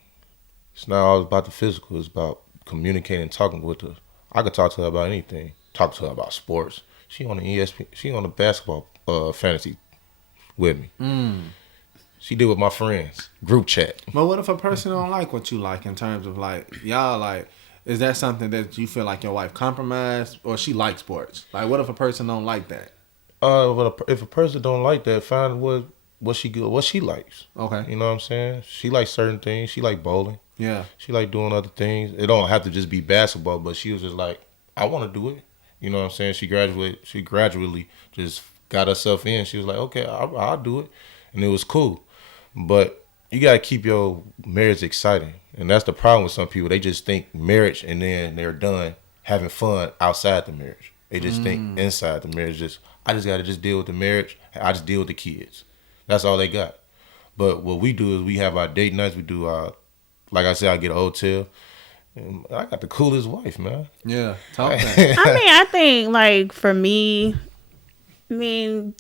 It's not all about the physical. It's about communicating, talking with her. I could talk to her about anything. Talk to her about sports. She on the ESPN. She on the basketball fantasy with me. She did with my friends. Group chat. But what if a person don't like what you like in terms of like y'all like? Is that something that you feel like your wife compromised, or she likes sports? Like, what if a person don't like that? But if a person don't like that, find what she likes. Okay. You know what I'm saying? She likes certain things. She like bowling. Yeah. She like doing other things. It don't have to just be basketball, but she was just like, I want to do it. You know what I'm saying? She gradually just got herself in. She was like, okay, I'll do it, and it was cool. But you gotta keep your marriage exciting, and that's the problem with some people. They just think marriage, and then they're done having fun outside the marriage. They just think inside the marriage. I just gotta just deal with the marriage. I just deal with the kids. That's all they got. But what we do is we have our date nights. We do like I said, I get a hotel. And I got the coolest wife, man. Yeah. Talk that. I mean, I think like for me, And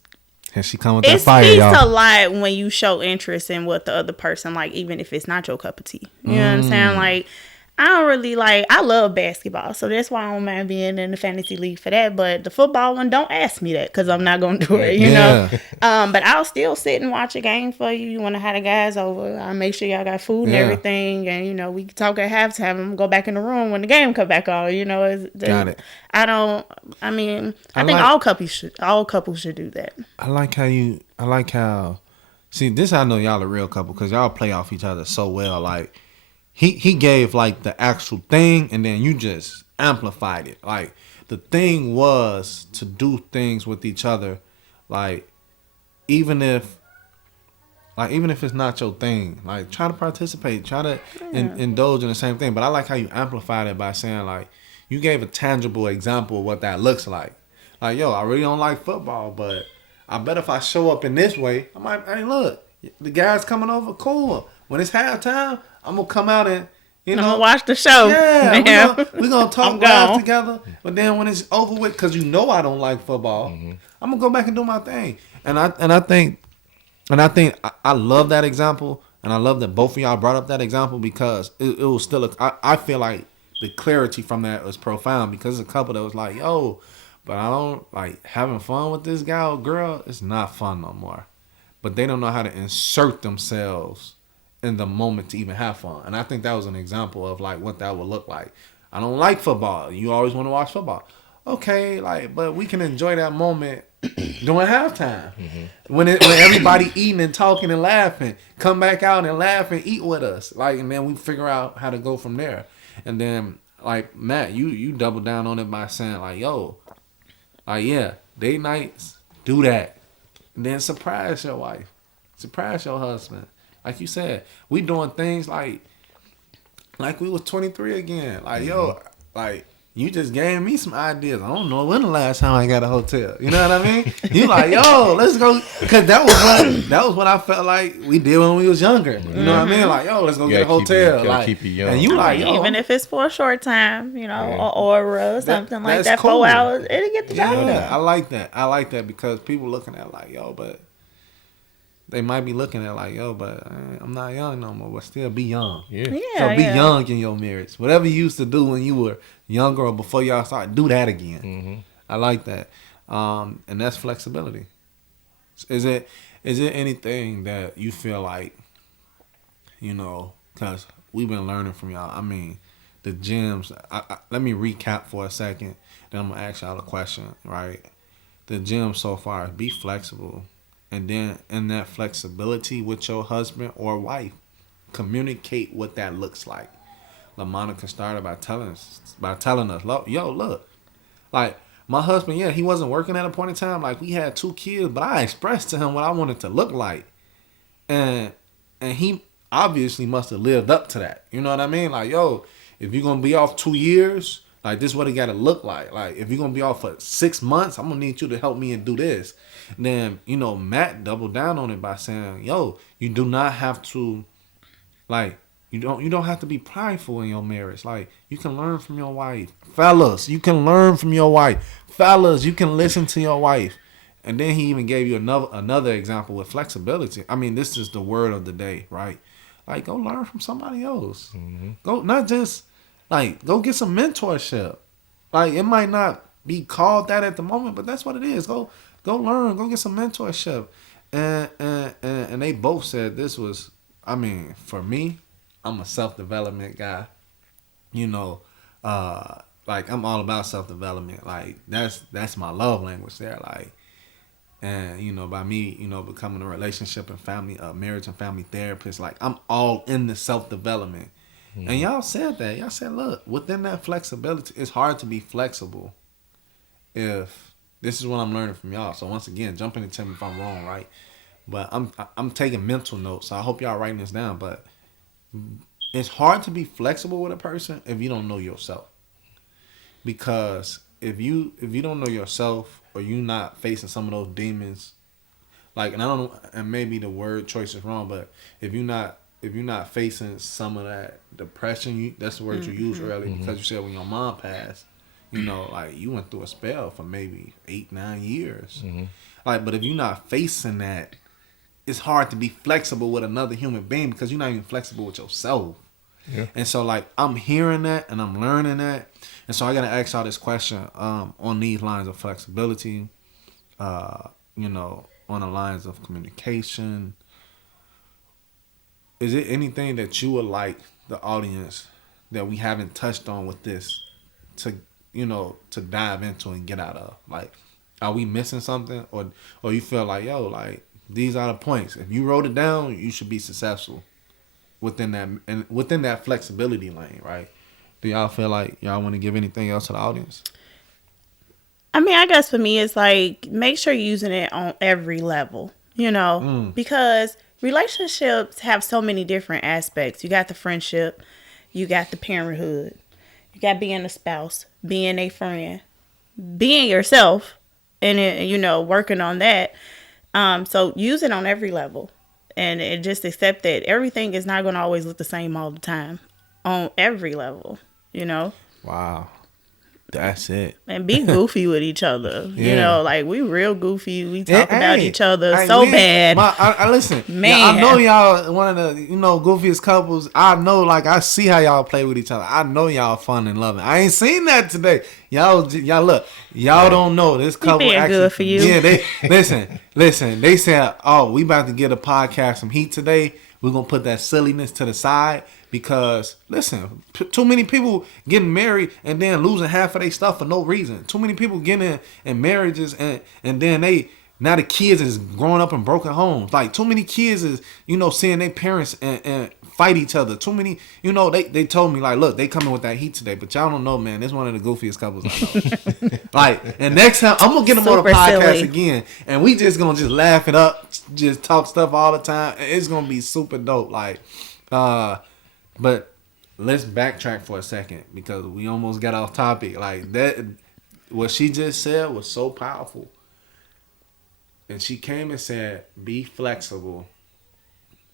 she come with that it fire, speaks y'all. a lot when you show interest in what the other person like, even if it's not your cup of tea. You know what I'm saying? Like, I don't really like. I love basketball, so that's why I don't mind being in the fantasy league for that. But the football one, don't ask me that because I'm not gonna do it. You know. But I'll still sit and watch a game for you. You want to have the guys over? I'll make sure y'all got food and everything, and you know we can talk at halftime and go back in the room when the game come back on. You know, Got it. I don't. I mean, I think all couples should do that. I like how. See, this I know y'all a real couple because y'all play off each other so well. Like he gave like the actual thing, and then you just amplified it. Like the thing was to do things with each other, like even if it's not your thing, like try to participate, try to indulge in the same thing. But I like how you amplified it by saying like you gave a tangible example of what that looks like. Like, yo, I really don't like football, but I bet if I show up in this way, I might, hey, look, the guys coming over, cool. When it's halftime, I'm going to come out and, you know. I'm going to watch the show. Yeah, we're going to talk live together. But then when it's over with, because you know I don't like football, I'm going to go back and do my thing. And I think I love that example. And I love that both of y'all brought up that example because it was still, I feel like the clarity from that was profound because it's a couple that was like, yo, but I don't like having fun with this guy or girl. It's not fun no more. But they don't know how to insert themselves in the moment to even have fun. And I think that was an example of like what that would look like. I don't like football. You always want to watch football. Okay, like, but we can enjoy that moment during halftime. When everybody eating and talking and laughing. Come back out and laugh and eat with us. Like, and then we figure out how to go from there. And then like Matt, you double down on it by saying like, yo, like, yeah, date nights, do that. And then surprise your wife. Surprise your husband. Like you said, we doing things like we was 23 again. Like, yo, like, you just gave me some ideas. I don't know when the last time I got a hotel. You know what I mean? You like, yo, let's go. Because that was what I felt like we did when we was younger. You know what I mean? Like, yo, let's go get a hotel. Like, keep it young. And you like, yo. Even if it's for a short time, you know, or Aura or something like that, cool. 4 hours, it'll get the job done. I like that. I like that because people looking at like, yo, but they might be looking at like, yo, but I'm not young no more, but still be young. Yeah. So be young in your marriage. Whatever you used to do when you were younger or before y'all started, do that again. I like that. And that's flexibility. Is it anything that you feel like, you know, because we've been learning from y'all. I mean, the gyms, let me recap for a second, then I'm going to ask y'all a question, right? The gym so far, be flexible. And then in that flexibility with your husband or wife, communicate what that looks like. LaMonica started by telling us, yo, look, like my husband, yeah, he wasn't working at a point in time. Like, we had 2 kids, but I expressed to him what I wanted to look like. And he obviously must have lived up to that. You know what I mean? Like, yo, if you're going to be off 2 years, like, this is what it got to look like. Like, if you're going to be off for 6 months, I'm going to need you to help me and do this. And then, you know, Matt doubled down on it by saying, yo, you do not have to, like, you don't have to be prideful in your marriage. Like, you can learn from your wife. Fellas, you can learn from your wife. Fellas, you can listen to your wife. And then he even gave you another example with flexibility. I mean, this is the word of the day, right? Like, go learn from somebody else. Mm-hmm. Go, not just, like, go get some mentorship. Like, it might not be called that at the moment, but that's what it is. Go learn. Go get some mentorship. And they both said this was, I mean, for me, I'm a self-development guy. You know, like, I'm all about self-development. Like, that's my love language there. Like, and, you know, by me, you know, becoming a relationship and family, marriage and family therapist, like, I'm all in the self-development. Mm-hmm. And y'all said that. Y'all said, look, within that flexibility, it's hard to be flexible if this is what I'm learning from y'all. So once again, jump in and tell me if I'm wrong, right? But I'm taking mental notes, so I hope y'all writing this down. But it's hard to be flexible with a person if you don't know yourself. Because if you don't know yourself, or you not facing some of those demons, like, and I don't know, and maybe the word choice is wrong, but if you're not facing some of that depression, that's the word you used earlier, because you said when your mom passed, you know, like, you went through a spell for maybe 8-9 years. Mm-hmm. Like, but if you're not facing that, it's hard to be flexible with another human being because you're not even flexible with yourself. Yeah. And so, like, I'm hearing that and I'm learning that. And so I got to ask y'all this question on these lines of flexibility, you know, on the lines of communication. Is it anything that you would like the audience that we haven't touched on with this to, you know, to dive into and get out of? Like, are we missing something? Or you feel like, yo, like, these are the points. If you wrote it down, you should be successful within that flexibility lane, right? Do y'all feel like y'all want to give anything else to the audience? I mean, I guess for me, it's like, make sure you're using it on every level, you know, because relationships have so many different aspects. You got the friendship, you got the parenthood, you got being a spouse, being a friend, being yourself, and, you know, working on that. So use it on every level, and just accept that everything is not going to always look the same all the time on every level, you know? Wow. That's it. And be goofy with each other. Yeah. You know, like, we real goofy. We talk about each other so bad. I listen, man. Yeah, I know y'all one of the, you know, goofiest couples. I know, like, I see how y'all play with each other. I know y'all fun and loving. I ain't seen that today. Y'all look. Y'all don't know this couple. Being actually good for you. Yeah, they listen. They said, "Oh, we about to get a podcast some heat today. We're gonna put that silliness to the side." Because, listen, too many people getting married and then losing half of their stuff for no reason. Too many people getting in marriages and then now the kids is growing up in broken homes. Like, too many kids is, you know, seeing their parents and fight each other. Too many, you know, they told me, like, look, they coming with that heat today. But y'all don't know, man, this one of the goofiest couples I know. Like, and next time, I'm going to get them on the podcast again. And we just going to just laugh it up, just talk stuff all the time. It's going to be super dope. Like, but let's backtrack for a second because we almost got off topic. Like, that, what she just said was so powerful. And she came and said, be flexible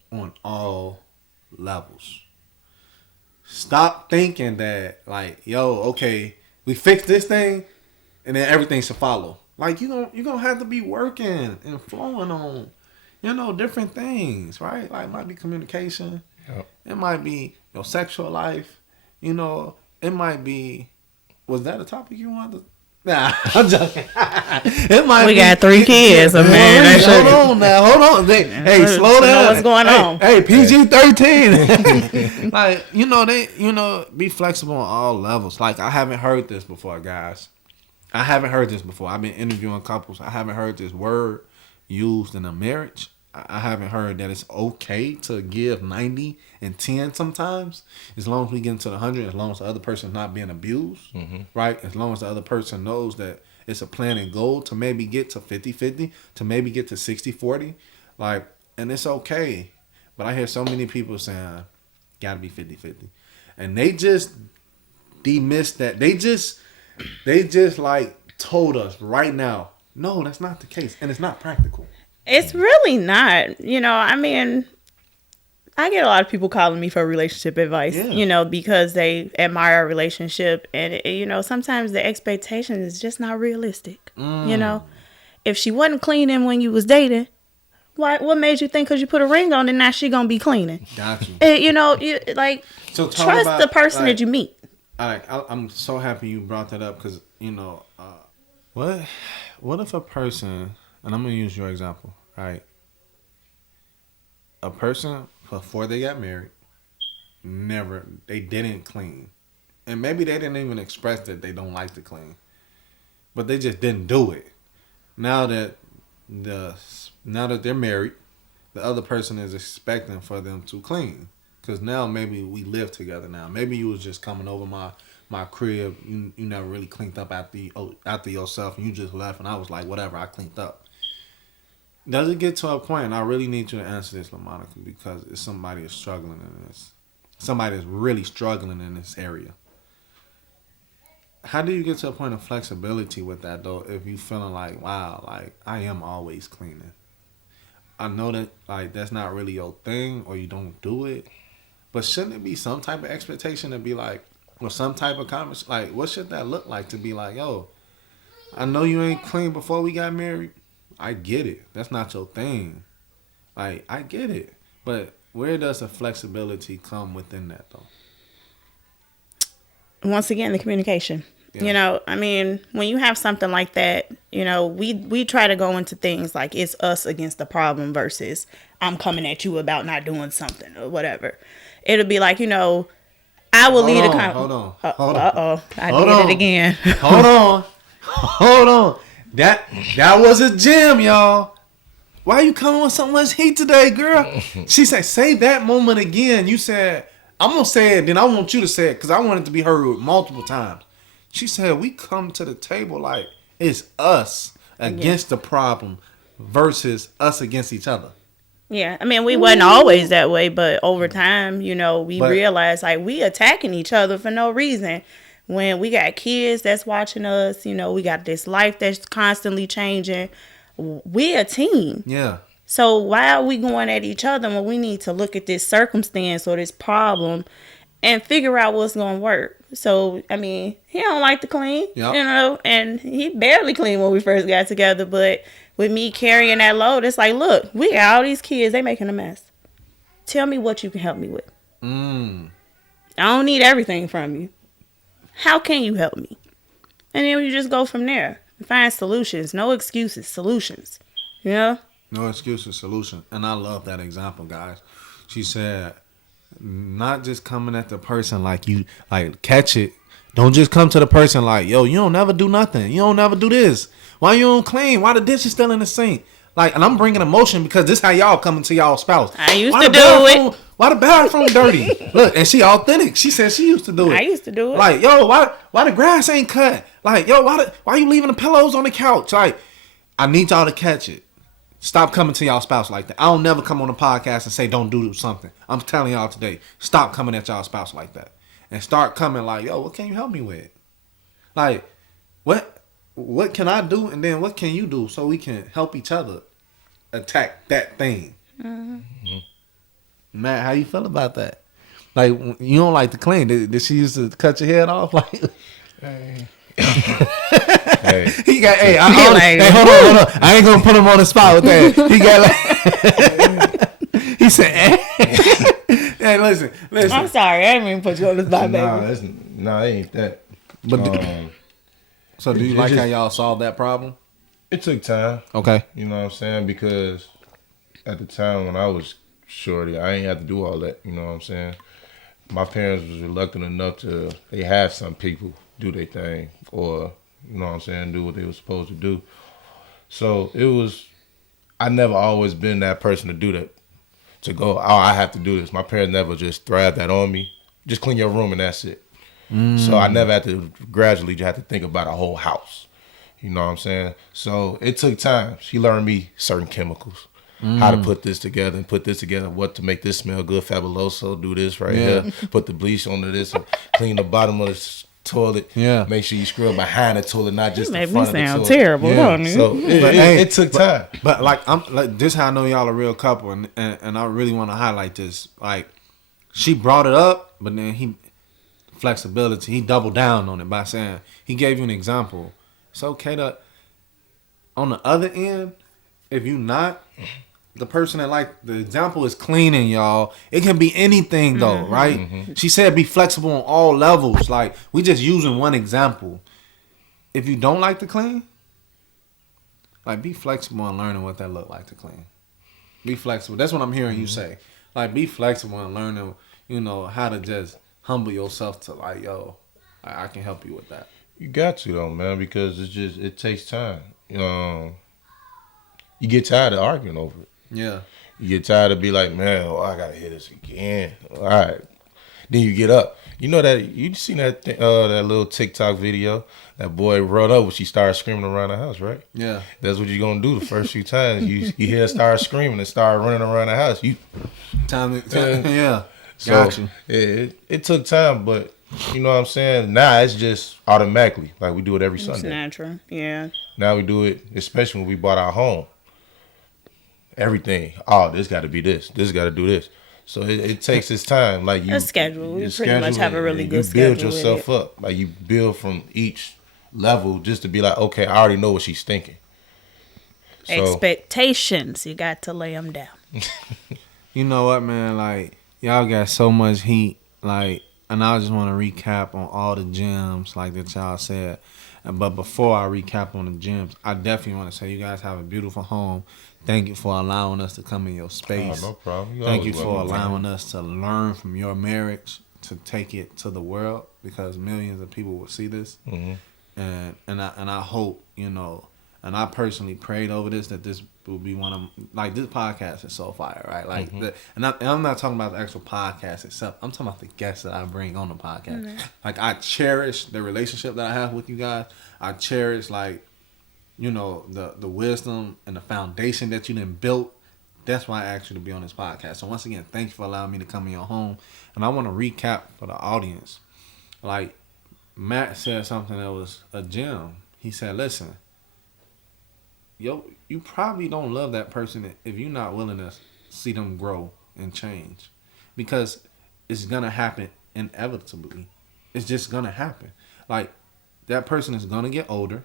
on all levels. Stop thinking that, like, yo, okay, we fix this thing and then everything should follow. Like, you're gonna have to be working and flowing on, you know, different things, right? Like, it might be communication. Yep. It might be your sexual life. You know, it might be, was that a topic you wanted to? Nah, I'm joking. It might we be, got 3 kids, so man. Hold on now, hold on. Hey, slow down. What's going on? Hey, PG-13. Like, you know, be flexible on all levels. Like, I haven't heard this before, guys. I haven't heard this before. I've been interviewing couples. I haven't heard this word used in a marriage. I haven't heard that it's okay to give 90 and 10 sometimes, as long as we get into the 100, as long as the other person's not being abused, right? As long as the other person knows that it's a plan and goal to maybe get to 50-50, to maybe get to 60-40. Like, and it's okay. But I hear so many people saying, gotta be 50-50. And they just demissed that. They just like told us right now, no, that's not the case. And it's not practical. It's really not. You know, I mean, I get a lot of people calling me for relationship advice, you know, because they admire our relationship. And, you know, sometimes the expectation is just not realistic. You know, if she wasn't cleaning when you was dating, what made you think because you put a ring on it, now she going to be cleaning? Got you. And, you know, so trust about, the person that you meet. I'm so happy you brought that up because, you know, what if a person, and I'm going to use your example, right? A person, before they got married, they didn't clean. And maybe they didn't even express that they don't like to clean. But they just didn't do it. Now that they're married, the other person is expecting for them to clean. Because now maybe we live together now. Maybe you was just coming over my crib. You never really cleaned up after yourself. And you just left. And I was like, whatever, I cleaned up. Does it get to a point, and I really need you to answer this, LaMonica, because it's somebody is struggling in this. Somebody is really struggling in this area. How do you get to a point of flexibility with that, though, if you feeling like, wow, like, I am always cleaning? I know that, like, that's not really your thing, or you don't do it, but shouldn't it be some type of expectation to be like, or some type of conversation, like, what should that look like to be like, yo, I know you ain't clean before we got married. I get it. That's not your thing. Like, I get it. But where does the flexibility come within that, though? Once again, the communication. Yeah. You know, I mean, when you have something like that, you know, we try to go into things like it's us against the problem versus I'm coming at you about not doing something or whatever. It'll be like, you know, I will lead a conversation. Hold on. Uh-oh. I did it again. Hold on. That was a gem, y'all. Why you coming with so much heat today, girl? She said, say that moment again. You said, I'm going to say it, then I want you to say it because I want it to be heard multiple times. She said, we come to the table like it's us against the problem versus us against each other. Yeah, I mean, we wasn't always that way, but over time, you know, we realized like we attacking each other for no reason. When we got kids that's watching us, you know, we got this life that's constantly changing. We a team. Yeah. So why are we going at each other when we need to look at this circumstance or this problem and figure out what's going to work? So, I mean, he don't like to clean, you know, and he barely cleaned when we first got together. But with me carrying that load, it's like, look, we got all these kids. They making a mess. Tell me what you can help me with. I don't need everything from you. How can you help me? And then you just go from there and find solutions. No excuses, solutions. You know? No excuses, solution. And I love that example, guys. She said, not just coming at the person like you, like, catch it. Don't just come to the person like, yo, you don't never do nothing. You don't never do this. Why you don't clean? Why the dish is still in the sink? Like, and I'm bringing emotion because this how y'all coming to y'all spouse. I used to do it. Why the bathroom dirty? Look, and she authentic. She said she used to do it. I used to do it. Like, yo, why the grass ain't cut? Like, yo, why you leaving the pillows on the couch? Like, I need y'all to catch it. Stop coming to y'all spouse like that. I don't never come on a podcast and say don't do something. I'm telling y'all today, stop coming at y'all spouse like that. And start coming like, yo, what can you help me with? Like, what can I do? And then what can you do so we can help each other attack that thing? Matt, how you feel about that? Like, you don't like to clean. Did she used to cut your head off? Like, Hey. He got, hold on. I ain't gonna put him on the spot with that. He got like, he said, hey, listen. I'm sorry, I didn't mean put you on the spot, baby. Nah, it ain't that. But so do you like how y'all solved that problem? It took time. Okay. You know what I'm saying? Because at the time when I was shorty, I ain't have to do all that. You know what I'm saying? My parents was reluctant enough to, they have some people do their thing or, you know what I'm saying, do what they were supposed to do. So it was, I never always been that person to do that. To go, oh, I have to do this. My parents never just thrived that on me. Just clean your room and that's it. So I never had to gradually just have to think about a whole house. You know what I'm saying? So it took time. She learned me certain chemicals. How to put this together and put this together, what to make this smell good. Fabuloso, do this right here. Put the bleach onto this and clean the bottom of the toilet. Yeah. Make sure you scrub behind the toilet, not just the Made me front of the sound toilet. terrible, don't you? So it took time. But like I'm like this, how I know y'all a real couple, and I really want to highlight this. Like she brought it up, but then he flexibility. He doubled down on it by saying he gave you an example. It's okay to on the other end, if you not the person that like the example is cleaning, y'all. It can be anything though, right? She said be flexible on all levels. Like we just using one example. If you don't like to clean, like be flexible on learning what that look like to clean. Be flexible. That's what I'm hearing you say. Like be flexible and learning, how to just humble yourself to like, yo, I can help you with that. You got to though, man, because it takes time. You get tired of arguing over it. Yeah. You get tired of be like, man, I gotta hear this again. All right. Then you get up. You know that you seen that that little TikTok video that boy run up when she started screaming around the house, right? Yeah. That's what you're gonna do the first few times. You hear her start screaming and start running around the house. Time yeah. So Got you. it took time, but you know what I'm saying? Now it's just automatically. Like we do it every It's Sunday. natural. Yeah. Now we do it, especially when we bought our home. Everything. Oh, this got to be this. This got to do this. So it takes its time. Like you, A schedule. We you pretty much have a really good You build schedule with yourself it. up. Like you build from each level just to be like, okay, I already know what she's thinking. So, Expectations. You got to lay them down. You know what, man? Like y'all got so much heat. Like, and I just want to recap on all the gems like that y'all said. But before I recap on the gems, I definitely want to say you guys have a beautiful home. Thank you for allowing us to come in your space. Oh, no problem. Thank you for allowing us to learn from your marriage to take it to the world because millions of people will see this. Mm-hmm. And I hope, and I personally prayed over this that this will be one of like this podcast is so fire, right? Like and I'm not talking about the actual podcast itself. I'm talking about the guests that I bring on the podcast. Mm-hmm. Like I cherish the relationship that I have with you guys. I cherish like the wisdom and the foundation that you done built. That's why I asked you to be on this podcast. So once again, thank you for allowing me to come in your home. And I want to recap for the audience. Like Matt said something that was a gem. He said, listen, you probably don't love that person if you're not willing to see them grow and change. Because it's going to happen inevitably. It's just going to happen. Like that person is going to get older.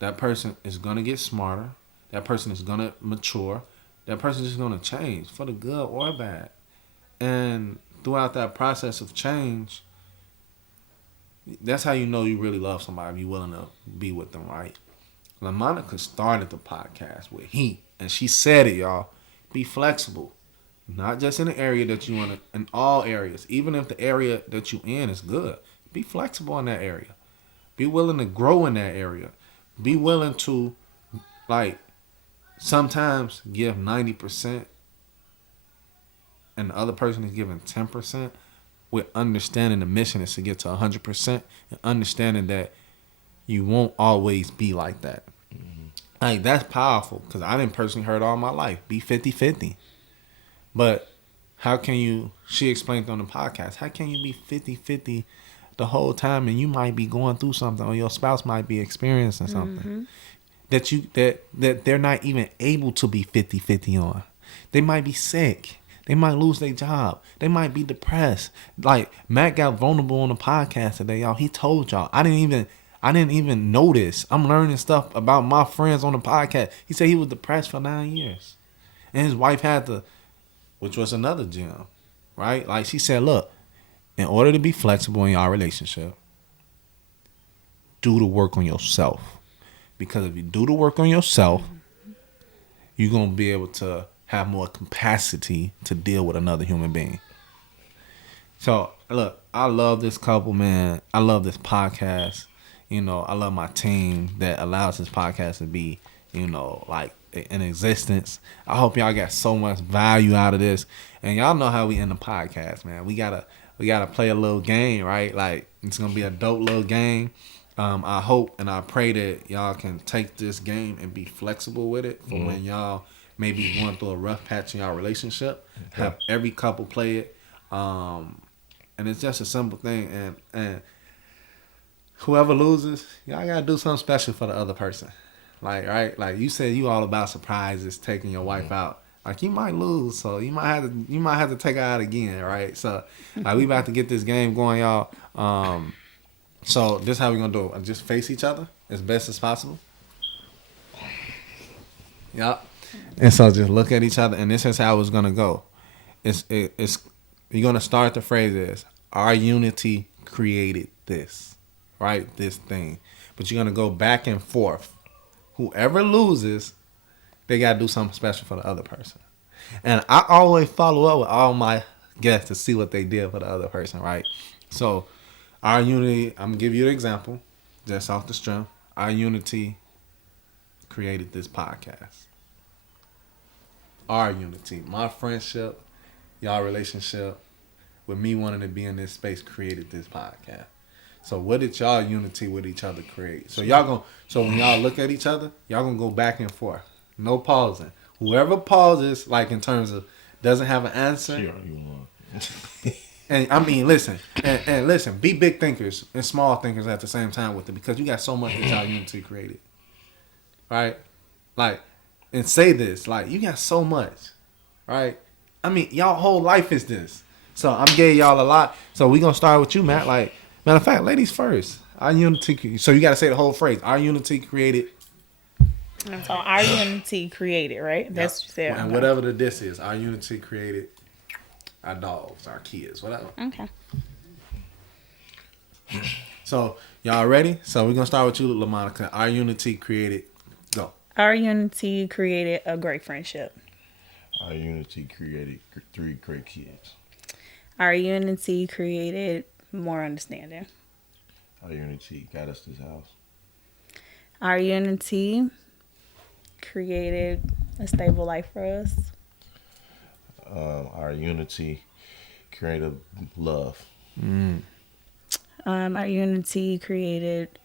That person is going to get smarter. That person is going to mature. That person is going to change for the good or bad. And throughout that process of change, that's how you know you really love somebody if you're willing to be with them, right? LaMonica started the podcast with heat. And she said it, y'all. Be flexible. Not just in the area that you want to, in all areas. Even if the area that you in is good. Be flexible in that area. Be willing to grow in that area. Be willing to, like, sometimes give 90% and the other person is giving 10% with understanding the mission is to get to 100% and understanding that you won't always be like that. Mm-hmm. Like, that's powerful because I didn't personally heard all my life. Be 50-50. But how can you, she explained on the podcast, how can you be 50-50 the whole time and you might be going through something or your spouse might be experiencing something that they're not even able to be 50-50 on. They might be sick. They might lose their job. They might be depressed. Like Matt got vulnerable on the podcast today, y'all. He told y'all. I didn't even know this. I'm learning stuff about my friends on the podcast. He said he was depressed for 9 years. And his wife had to, which was another gem, right? Like she said, look, in order to be flexible in your relationship, do the work on yourself. Because if you do the work on yourself, you're going to be able to have more capacity to deal with another human being. So, look, I love this couple, man. I love this podcast. I love my team that allows this podcast to be, like in existence. I hope y'all got so much value out of this. And y'all know how we end the podcast, man. We gotta play a little game, right? Like, it's going to be a dope little game. I hope and I pray that y'all can take this game and be flexible with it for when y'all maybe going through a rough patch in y'all relationship. Okay. Have every couple play it. And it's just a simple thing. And whoever loses, y'all gotta do something special for the other person. Like, right? Like you said, you all about surprises, taking your wife out. Like you might lose, so you might have to take her out again, right? So like we about to get this game going, y'all. So this is how we gonna do it. Just face each other as best as possible. Yep. And so just look at each other, and this is how it's gonna go. It's you're gonna start the phrase as our unity created this, right? This thing. But you're gonna go back and forth. Whoever loses, they gotta do something special for the other person. And I always follow up with all my guests to see what they did for the other person, right? So our unity, I'm gonna give you an example, just off the strength. Our unity created this podcast. Our unity, my friendship, y'all relationship, with me wanting to be in this space created this podcast. So what did y'all unity with each other create? So so when y'all look at each other, y'all gonna go back and forth. No pausing. Whoever pauses, like in terms of doesn't have an answer. Sure, you want. And I mean, listen, and listen, be big thinkers and small thinkers at the same time with it, because you got so much that y'all unity created. Right? Like, and say this, like, you got so much. Right? I mean, y'all whole life is this. So I'm giving y'all a lot. So we gonna start with you, Matt. Like, matter of fact, ladies first. Our unity. So you gotta say the whole phrase. Our unity created. So our unity created, right? That's what you said. And whatever the this is, our unity created our dogs, our kids, whatever. Okay. So y'all ready? So we're gonna start with you, LaMonica. Our unity created. Go. Our unity created a great friendship. Our unity created 3 great kids. Our unity created more understanding. Our unity got us this house. Our unity created a stable life for us. Our unity created love. Our unity created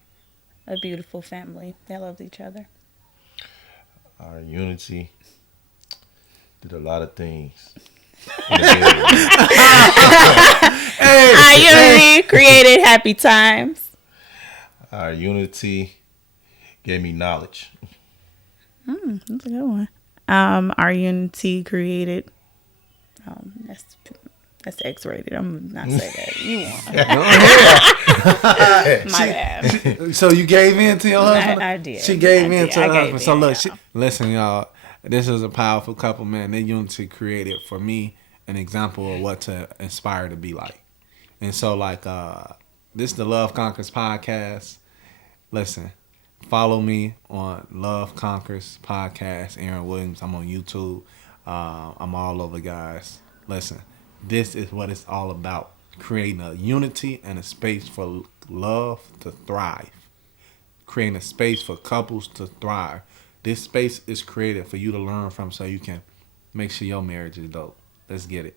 a beautiful family that loves each other. Our unity did a lot of things. Our unity created happy times. Our unity gave me knowledge. That's a good one. Our unity created. That's X-rated. I'm not saying that. You want? My bad. So you gave in to your husband? I did. She gave in to her I gave husband. So in, look, y'all. listen, y'all. This is a powerful couple, man. Their unity created for me an example of what to inspire to be like. And so, like, this is the Love Conquers podcast. Listen, follow me on Love Conquers podcast. Aaron Williams. I'm on YouTube. I'm all over, guys. Listen, this is what it's all about. Creating a unity and a space for love to thrive. Creating a space for couples to thrive. This space is created for you to learn from so you can make sure your marriage is dope. Let's get it.